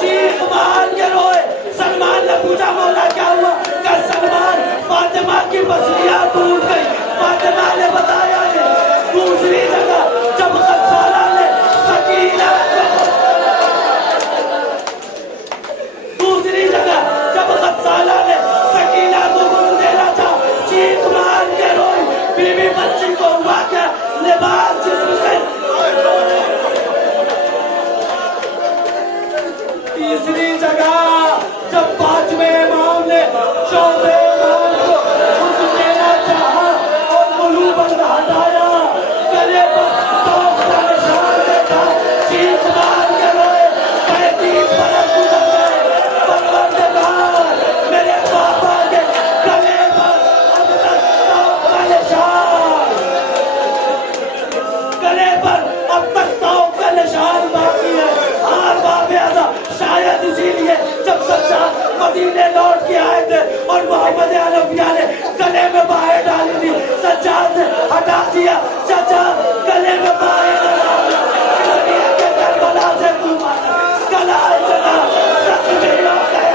चीख मार के रोए। सलमान ने पूछा मौला क्या हुआ? क्या सलमान फातिमा की बसलियां टूट गई? फातिमा ने बताया नहीं। दूसरी जगह जब गस्साला ने सकीना को, दूसरी जगह जब गस्साला ने सकीना को गुस्ल देना था चीख मार के रोई। बीवी बच्ची को हुआ क्या? लिबास जिससे। तीसरी जगह जब 5वें इमाम ने 4वें इमाम को गुस्ल देना चाहा और कुलूबंद हटाया, गले पर तौक का निशान देखा, चीख मार के रोए। 35 बरस गुजर गए। परवरदिगार, मेरे पापा के गले पर अब तक तौक का निशान, गले पर अब तक तौक का निशान बाकी है। हार बाबे आज़ा, शायद इसीलिए जब सज्जाद मदीने लौट के आए थे और मोहम्मद अलविया ने गले में बाहें डाली थी, सज्जाद ने हटा दिया। चाचा गले में बाहें डाला इसलिए कि करबला से तू माना गला इतना जख्मी हो गया।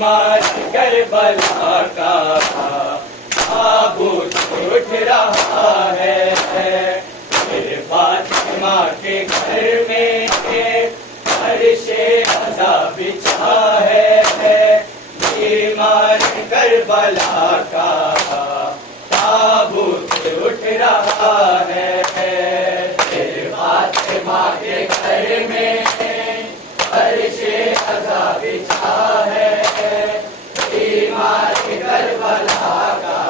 ईमान करबला का ताबूत उठ रहा है। मेरे फातिमा के घर में अर्शे अज़ा बिछा है। ईमान करबला का ताबूत उठ रहा है। मेरे फातिमा के घर में अर्शे अज़ा बिछा है। ईमान करबला का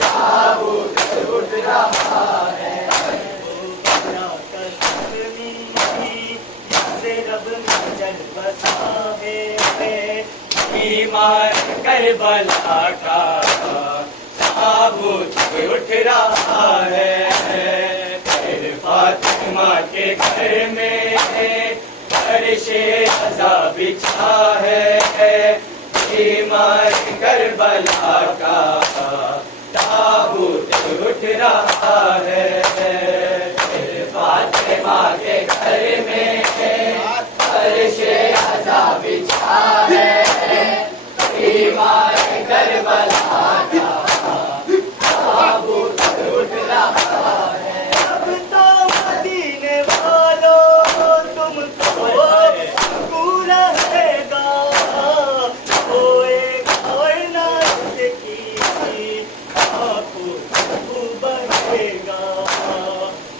ताबूत उठ रहा है। ईमान करबला का ताबूत उठ रहा है। फिर फातिमा के घर में अर्शे अज़ा बिछा है। ईमान करबला का ताबूत उठ रहा है। फिर फातिमा के घर में अर्शे अज़ा बिछा है। ईमान करबला का ताबूत उठ रहा है। अब तो मदीने वालों तुमको सुकून रहेगा, होएगा और नाज़ की आंखों से बहेगा।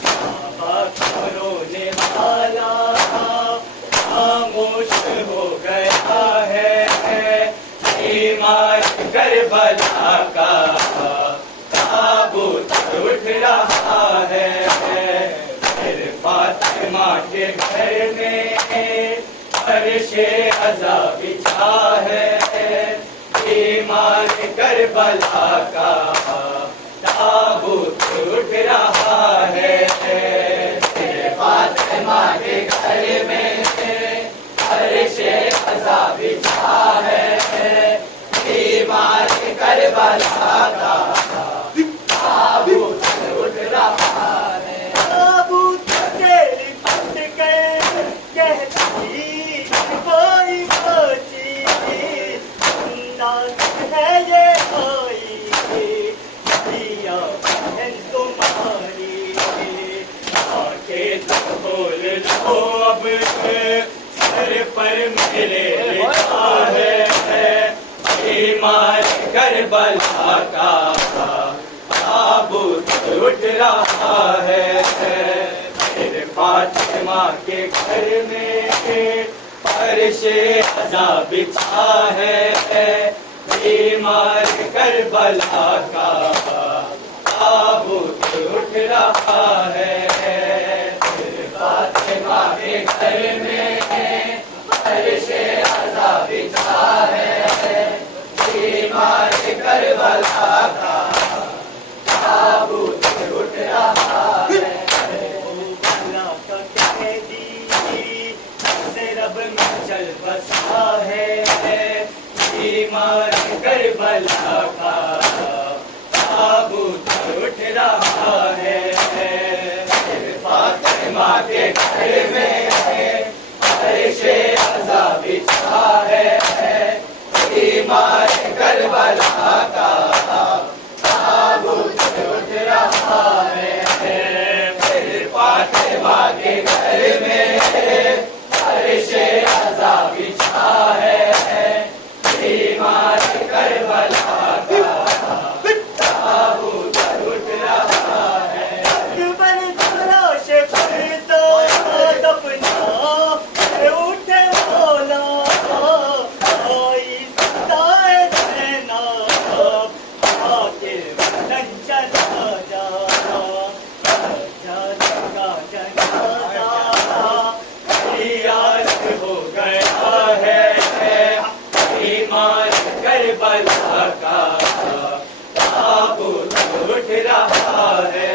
बाबा को रोने वाला खामोश हो गया है। ईमान करबला का ताबूत उठ रहा है। फिर फातिमा के घर में अर्शे अज़ा बिछा है। ईमान करबला का ताबूत उठ रहा है। फिर फातिमा के घर में अर्शे अज़ा बिछा है। ईमान करबला का ताबूत उठ रहा है। ताबूत से लिपट कर कहती कोई सोची, अंदाज़ है ये कोई दिया बहन तुम्हारी। आंखें तो खोल लो अब, सर पर मेरे लिखा है। ईमान करबला का ताबूत उठ रहा है। फिर फातिमा के घर में अर्शे अज़ा बिछा है। ईमान करबला का ताबूत उठ रहा है। फिर फातिमा के घर में अर्शे अज़ा बिछा है। ईमान करबला का ताबूत उठ रहा है। रब में चल बसा है। ईमान करबला का ताबूत उठ रहा है। फिर फातिमा के घर में अर्शे अज़ा बिछा है। ईमान करबला का ताबूत उठ रहा है। फिर फातिमा के घर में अर्शे अज़ा बिछा है। ईमान करबला का ताबूत उठ रहा है। अकबर तलाश पर तो दफना उठे मौला, आई सदाए सेना आके वतन चला जा। का जनाजा याद हो गया है। ईमान करबला का ताबूत उठ रहा है।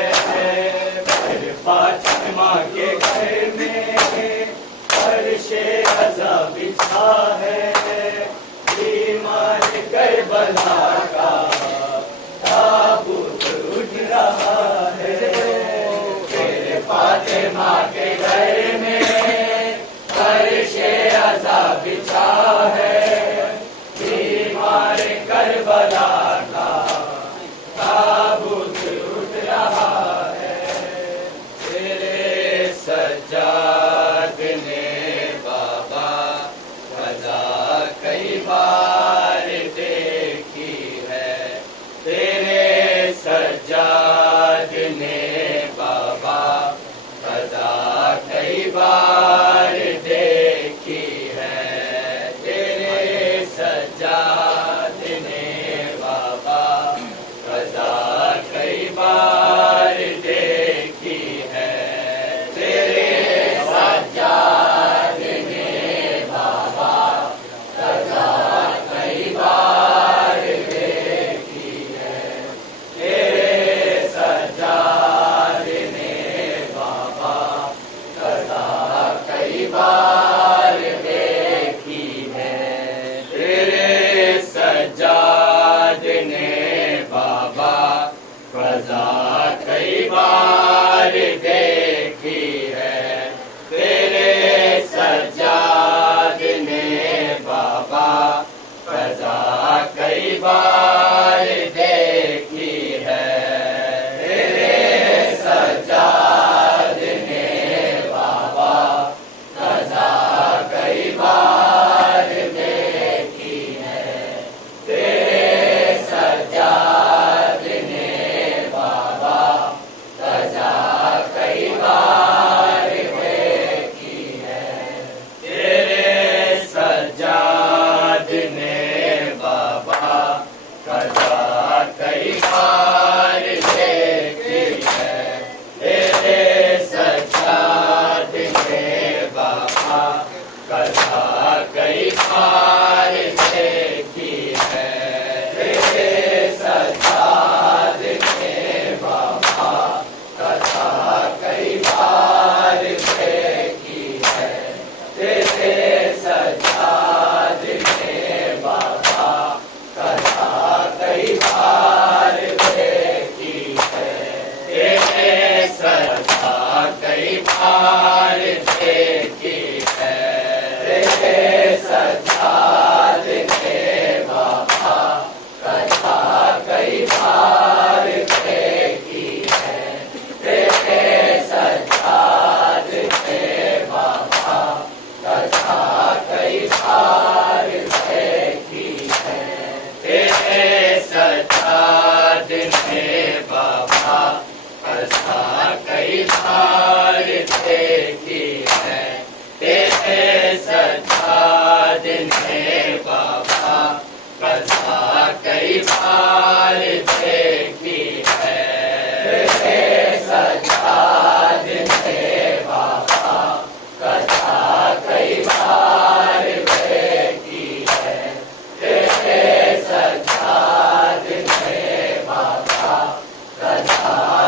फिर फातिमा के घर में अर्शे अज़ा बिछा है। ईमान करबला का ताबूत उठ रहा करबला का ताबूत उठ रहा है। तेरे सज्जाद ने बाबा कज़ा कई बार देखी है। तेरे सज्जाद ने बाबा कज़ा कई बार देखी है। तेरे सज्जाद ने बाबा कज़ा कई बार देखी है। तेरे सज्जाद ने बाबा कज़ा कई बार देखी है। तेरे सज्जाद ने बाबा कज़ा कई बार देखी है। तेरे सज्जाद ने बाबा कज़ा कई बार देखी है। तेरे सज्जाद ने बाबा कज़ा कई बार देखी है। तेरे सज्जाद ने बाबा कज़ा कई बार देखी है। तेरे सज्जाद ने बाबा कज़ा कई बार देखी है। तेरे सज्जाद ने बाबा कज़ा कई बार देखी है। तेरे सज्जाद ने बाबा कज़ा कई बार देखी है। तेरे सज्जाद ने बाबा कज़ा कई बार देखी है। तेरे सज्जाद ने बाबा कज़ा कई बार देखी है। तेरे सज्जा कई बार देखी है। तेरे सज्जाद ने बाबा कज़ा कई बार देखी है। तेरे सज्जाद ने बाबा कज़ा कई बार देखी है। तेरे सज्जाद ने बाबा कज़ा कई बार देखी है। तेरे सज्जाद ने बाबा कज़ा कई बार देखी है। तेरे सज्जाद ने बाबा कज़ा कई बार देखी है। तेरे सज्जाद ने बाबा कज़ा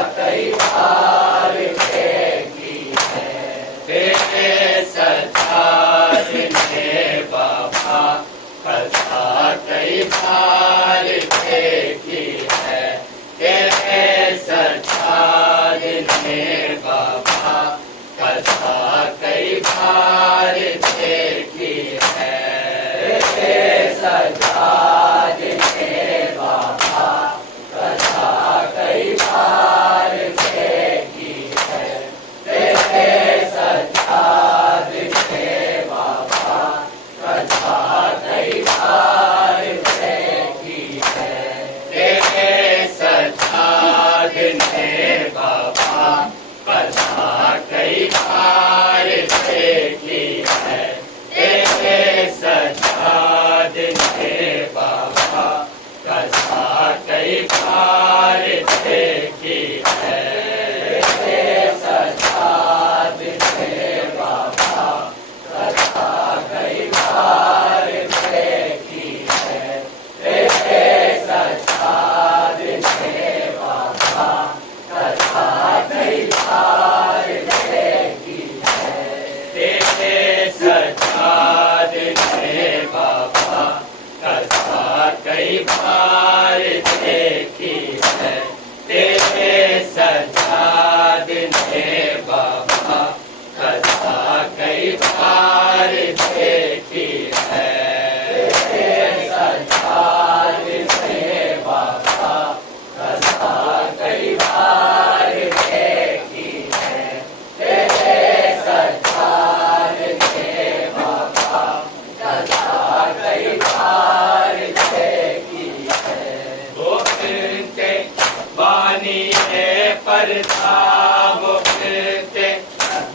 कई बार देखी है। तेरे सज्जाद ने बाबा कज़ा कई बार देखी है। तेरे सज्जाद ने बाबा कज़ा कई बार देखी है। तेरे सज्जाद ने बाबा कज़ा कई बार देखी है। तेरे सज्जाद ने बाबा कज़ा कई बार देखी है। तेरे सज्जाद ने बाबा कज़ा कई बार देखी है। तेरे सज्जाद ने बाबा कज़ा कई बार देखी है। तेरे सज्जाद ने बाबा कज़ा कई बार देखी है। तेरे सज्जाद ने बाबा कज़ा कई बार देखी है। तेरे सज्जाद ने बाबा कज़ा कई बार देखी है। तेरे सज्जाद ने बाबा कज़ा कई बार देखी है। तेरे सज्जाद ने बानी है पर्दा वो फिरते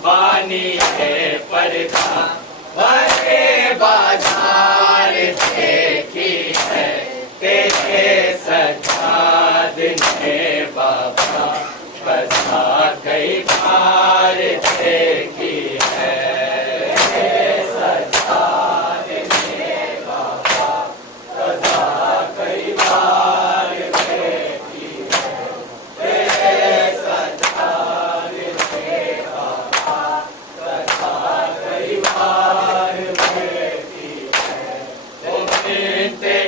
बानी है पर्दा बड़े बाजार देखी है तेरे सजाद ने बाबा कथा कई बार देखी है सजाद ने बाबा कथा कई बार देखी है तेरे सजाद ने बाबा कथा कई बार देखी है वो फिरते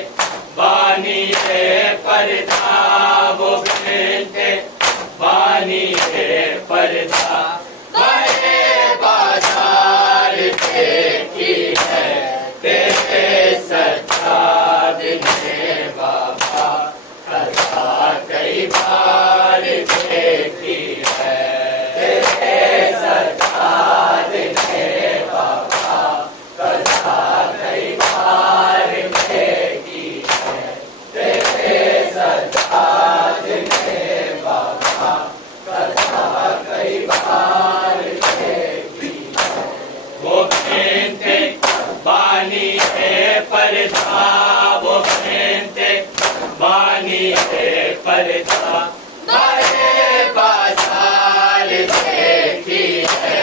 बानी है पर्दा वो फिरते बानी है पर्दा बड़े बाजार देखी है तेरे सजाद ने बाबा कथा कई बार देखी है तेरे सजाद ने बाबा कथा कई बार देखी है तेरे सजाद ने बाबा कथा कई बार देखी है वो खेलते बानी है पर्दा वो खेलते बानी है पर्दा बड़े बाजार देखी है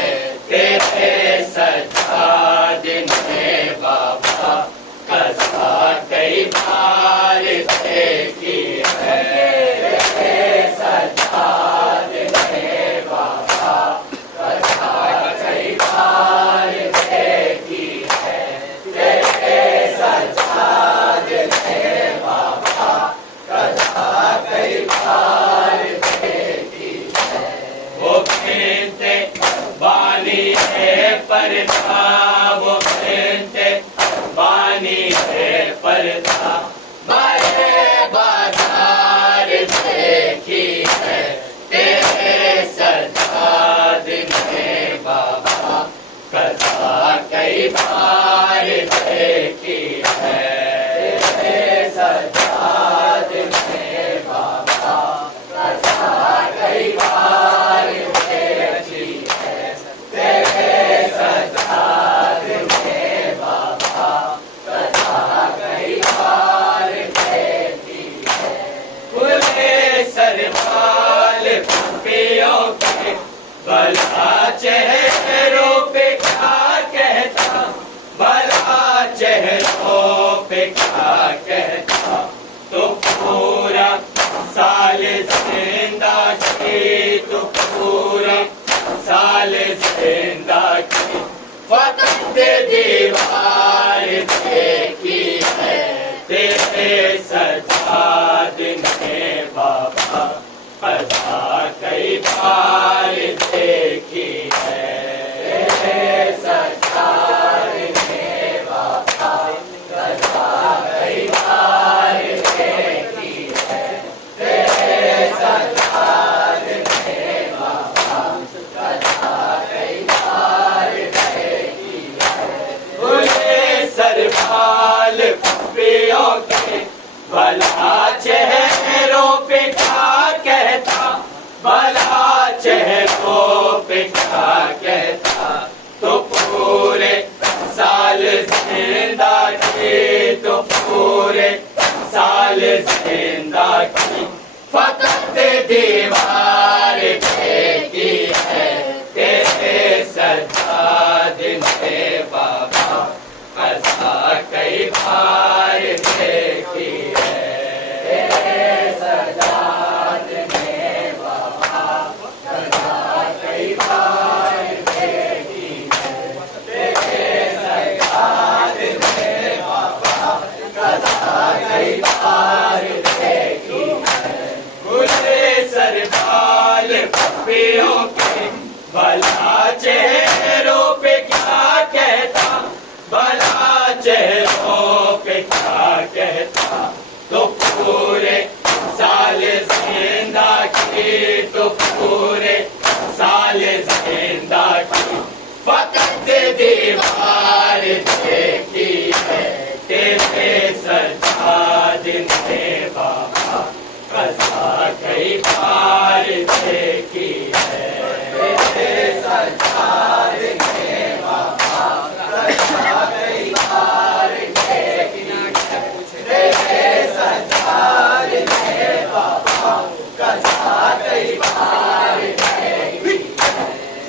तेरे सजाद ने बाबा कथा कई बार देखी है तेरे सजाद ने बाबा कथा कई बार देखी है तेरे सजाद ने बाबा कथा कई बार देखी है वो खेलते बानी है पर्दा वो खेलते बानी है पर्दा बड़े बाजार देखी है तेरे सजाद ने बाबा कथा कई बार देखी है तेरे सजाद ने बाबा कथा कई बार देखी है तेरे सजाद ने बाबा कथा कई बार देखी है खुले सरबाल पियों के भला चेहरों पे क्या कहता भला चेहरों पे क्या कहता तो पूरा साल जिंदा की तो पूरा साल जिंदा की फकत दीवार देखी है तेरे सजाद ने बाबा कथा कई बार देखी है तेरे सजाद ने बाबा कथा कई बार देखी है तेरे सजाद ने बाबा कथा कई बार देखी है खुले सरबाल पियों के भला चेहरों पे क्या कहता भला चेहरों पे क्या कहता तो पूरे साल जिंदा की तो पूरे साल जिंदा की फकत दीवार देखी है तेरे सजाद ने बाबा कथा कई बार देखी है तेरे सजाद ने बाबा कथा कई बार देखी है तेरे सजाद ने बाबा कथा कई बार देखी है खुले सरबाल पियों के भला चेहरों पे क्या कहता भला चेहरों पे क्या कहता तो पूरे साल जिंदा की तो पूरे साल जिंदा की फकत दीवार देखी है तेरे सजाद ने बाबा कथा कई बार देखी है। तेरे सरकार ने बाबा कथा कई बार देखी है। तेरे सरकार ने बाबा कथा कई बार देखी है।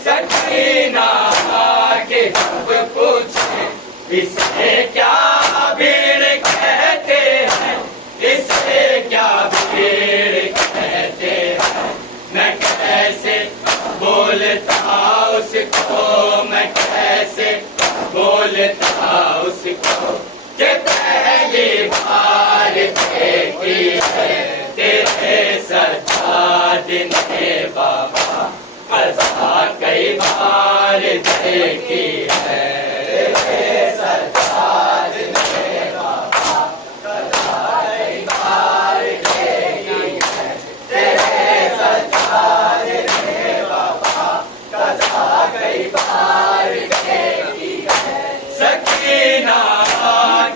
सकीना के जब पूछे इसे क्या भीड़ कहते हैं, इसे क्या भीड़ कहते हैं, मैं कैसे बोलता उसको, मैं कैसे बोलता उसको कि पहली बार देखी है। तेरे सरदार ने बाबा कथा कई बार देखी है। तेरे सरदार ने बाबा कथा कई बार देखी है। तेरे सरदार ने बाबा कथा कई बार देखी है। सकीना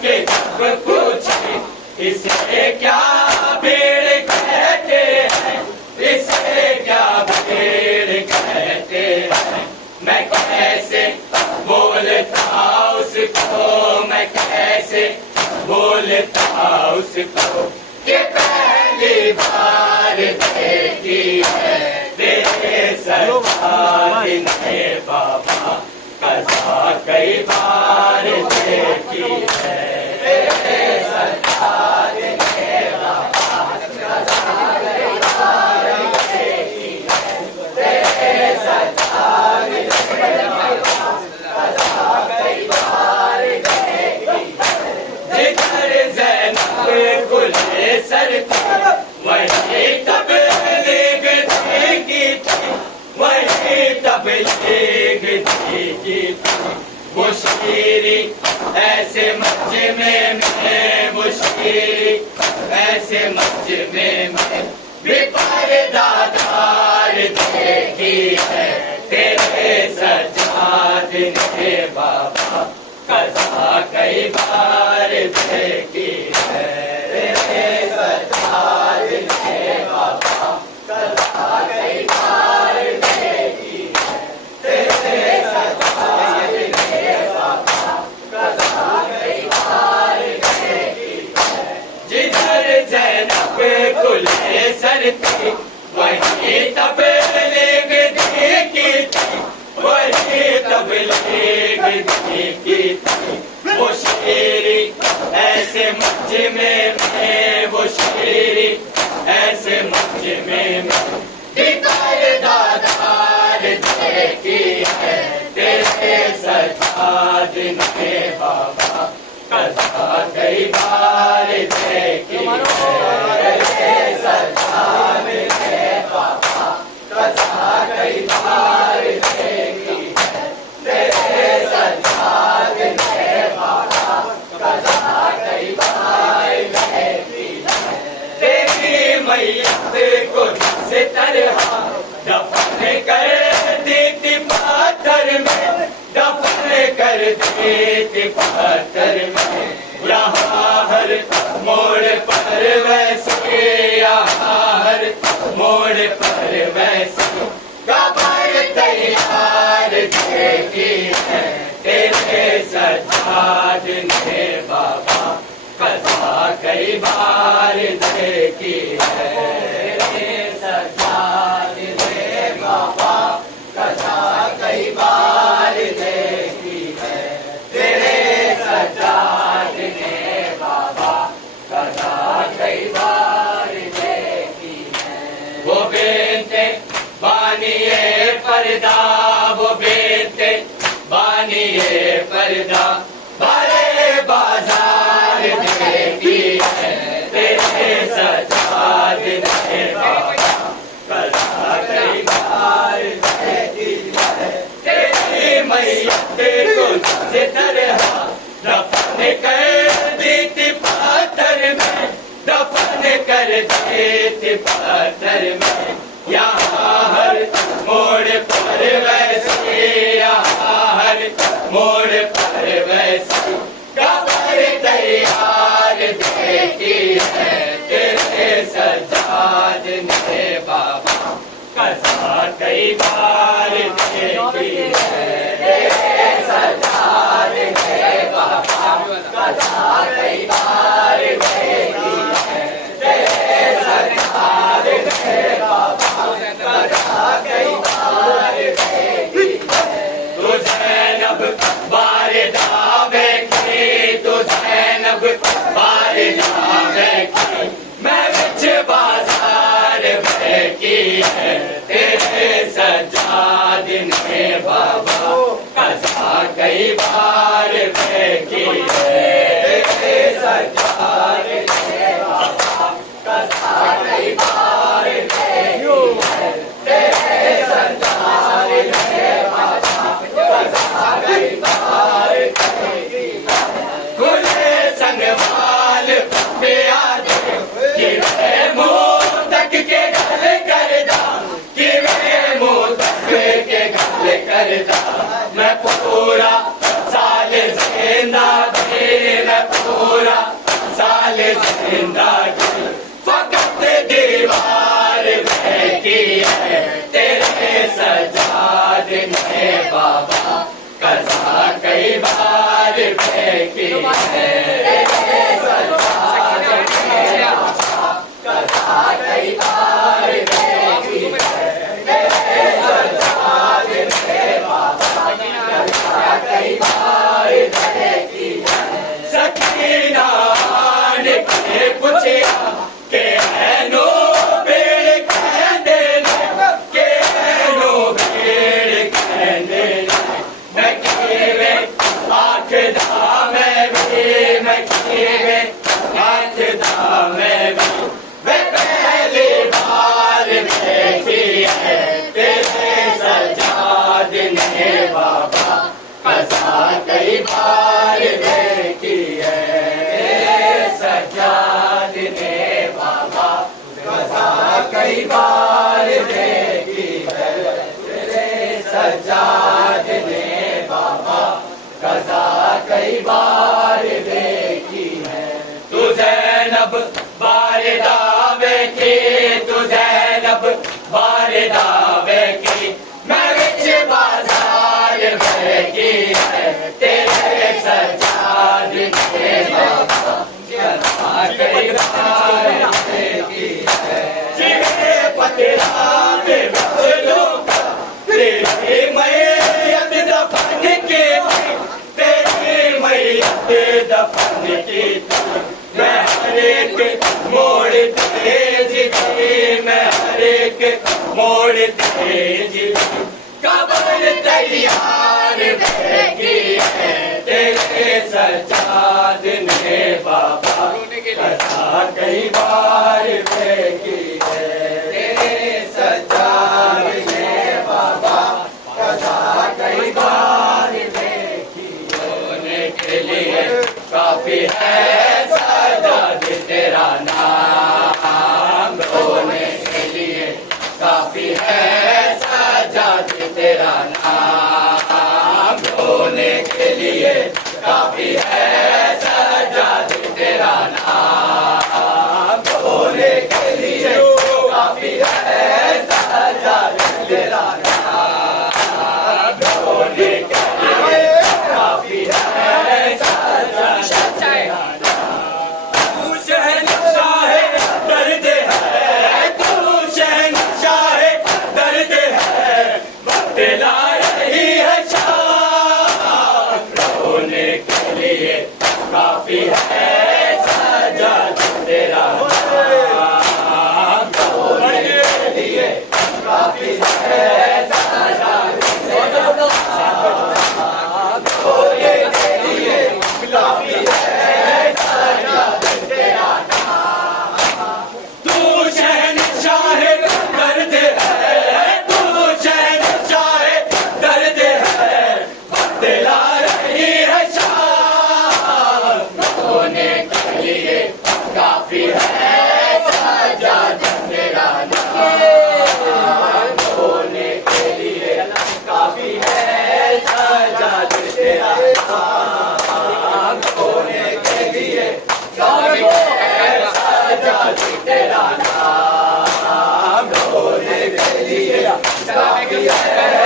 के जब पूछे इसे क्या भीड़ कहते हैं, इसे क्या भीड़ कहते हैं, मैं कैसे बोलता उसको, मैं कैसे बोलता उसको कि पहली बार देखी है। तेरे सरदार ने बाबा कथा कई बार देखी है। तेरे सरदार ने बाबा कथा कई बार देखी है। तेरे सरदार ने बाबा कथा कई बार देखी है। जिधर ज़ैनब गुलेसर थी वही तबलीग की थी, वही तबलीग की थी। वो शीरी ऐसे मजमे में, वो शीरी ऐसे मजमे में भी पर्दादार देखी है। तेरे सज्जाद ने बाबा कथा कई बार देखी है। तेरे सज्जाद ने बाबा कथा कई बार देखी है। तेरे सज्जाद ने बाबा कथा कई बार देखी है। जिधर ज़ैनब गुलेसर थी वही तबलीग की थी, वही तबलीग की थी। वो शीरी ऐसे मजमे में, वो शीरी ऐसे मजमे में भी पर्दादार देखी है। तेरे सरदार ने बाबा कथा कई बार देखी है। तेरे सरदार ने बाबा कथा कई बार देखी है। तेरे सरदार ने बाबा कथा कई बार देखी है। तेरी मैयत को जिस तरह दफन कर दी थी पत्थर में, दफन कर दी थी पत्थर में, यहाँ हर मोड़ पर वैसे, यहाँ हर मोड़ पर वैसे कबर तैयार देखी है। तेरे सज्जाद ने बाबा कथा कई बार देखी है। तेरे सज्जाद ने बाबा कथा कई बार देखी है। तेरे सज्जाद ने बाबा कथा कई बार देखी है। वो बेटे बानिए पर्दा, वो बेटे बानिए पर्दा बड़े बाजार देखी है। तेरे सज्जाद ने बाबा कथा कई बार देखी है। तेरी मैयत को जिस तरह दफन कर दी थी पत्थर में, दफन कर दी थी पत्थर में, यहाँ हर मोड़ पर वैसे, यहाँ हर मोड़ पर वैसे कबर तैयार देखी है। तेरे सज्जाद कसा कई बार देखी है तेरे सजाद ने बाबा कसा कई बार देखी है तेरे सजाद ने बाबा कसा कई बार देखी है तू ज़ैनब बारिदा देखी तू ज़ैनब बारिदा देखी मैं बिच बाजार की है तेरे सजाद ने बाबा कसा कई बार देखी है तेरे सजाद ने बाबा कसा कई बार देखी है तेरे सजाद ने बाबा कसा कई बार देखी है खुले संगवाल पे आदे कि वे मुंह तक के गल करदा कि वे मुंह तक के गल करदा मैं पूरा साल जिंदा थी मैं पूरा साल जिंदा थी फकत दीवार देखी है तेरे सजाद ने बाबा कसा कई बार देखी है तेरे सजाद ने बाबा कसा कई बार देखी है तेरे सजाद ने बाबा कसा कई बार देखी है सकीना ने पूछा के नो बेड़ कहते के नो बेड़ कहते मैं किवे आखदा मैं किवे आखदा मैं पहली बार देखी है तेरे सजाद ने बाबा कसा कई बार देखी है तेरे सजाद ने बाबा कसा कई बार देखी है तेरे सजाद ने बाबा कसा कई बार देखी है तू ज़ैनब बारिदा देखी तू ज़ैनब बारिदा देखी मैं बिच बाजार देखी है तेरे सजाद ने बाबा कसा कई बार देखी है जिवे पतरा में बदलो तेरी मैयत दफन की तेरी मैयत दफन की मैं हर एक मोड़ तेज थी मैं हर एक मोड़ तेज कबर तैयार देखी है तेरे सजाद ने बाबा कसा कई बार देखी है तेरे सजाद ने बाबा कसा कई बार देखी होने के लिए काफी है सजाद तेरा नाम होने के लिए काफी है सजाद तेरा नाम होने के लिए काफी है सजाद तेरा नाम होने के लिए काफी है सजाद तेरा नाम होने के लिए काफी है सजाद तेरा तू शहंशाह दर्द है तू शहंशाह दर्द है बतला रही है शान रोने के लिए काफी है सजाद तेरा नाम रोने के लिए काफी है सजाद तेरा नाम रोने के लिए काफी है सजाद तेरा तू शहंशाह दर्द है तू शहंशाह दर्द है बतला रही है शान होने के लिए काफी है सजाद तेरा नाम होने के लिए काफी है सजाद तेरा नाम होने के लिए काफी है सजाद तेरा नाम होने के लिए की है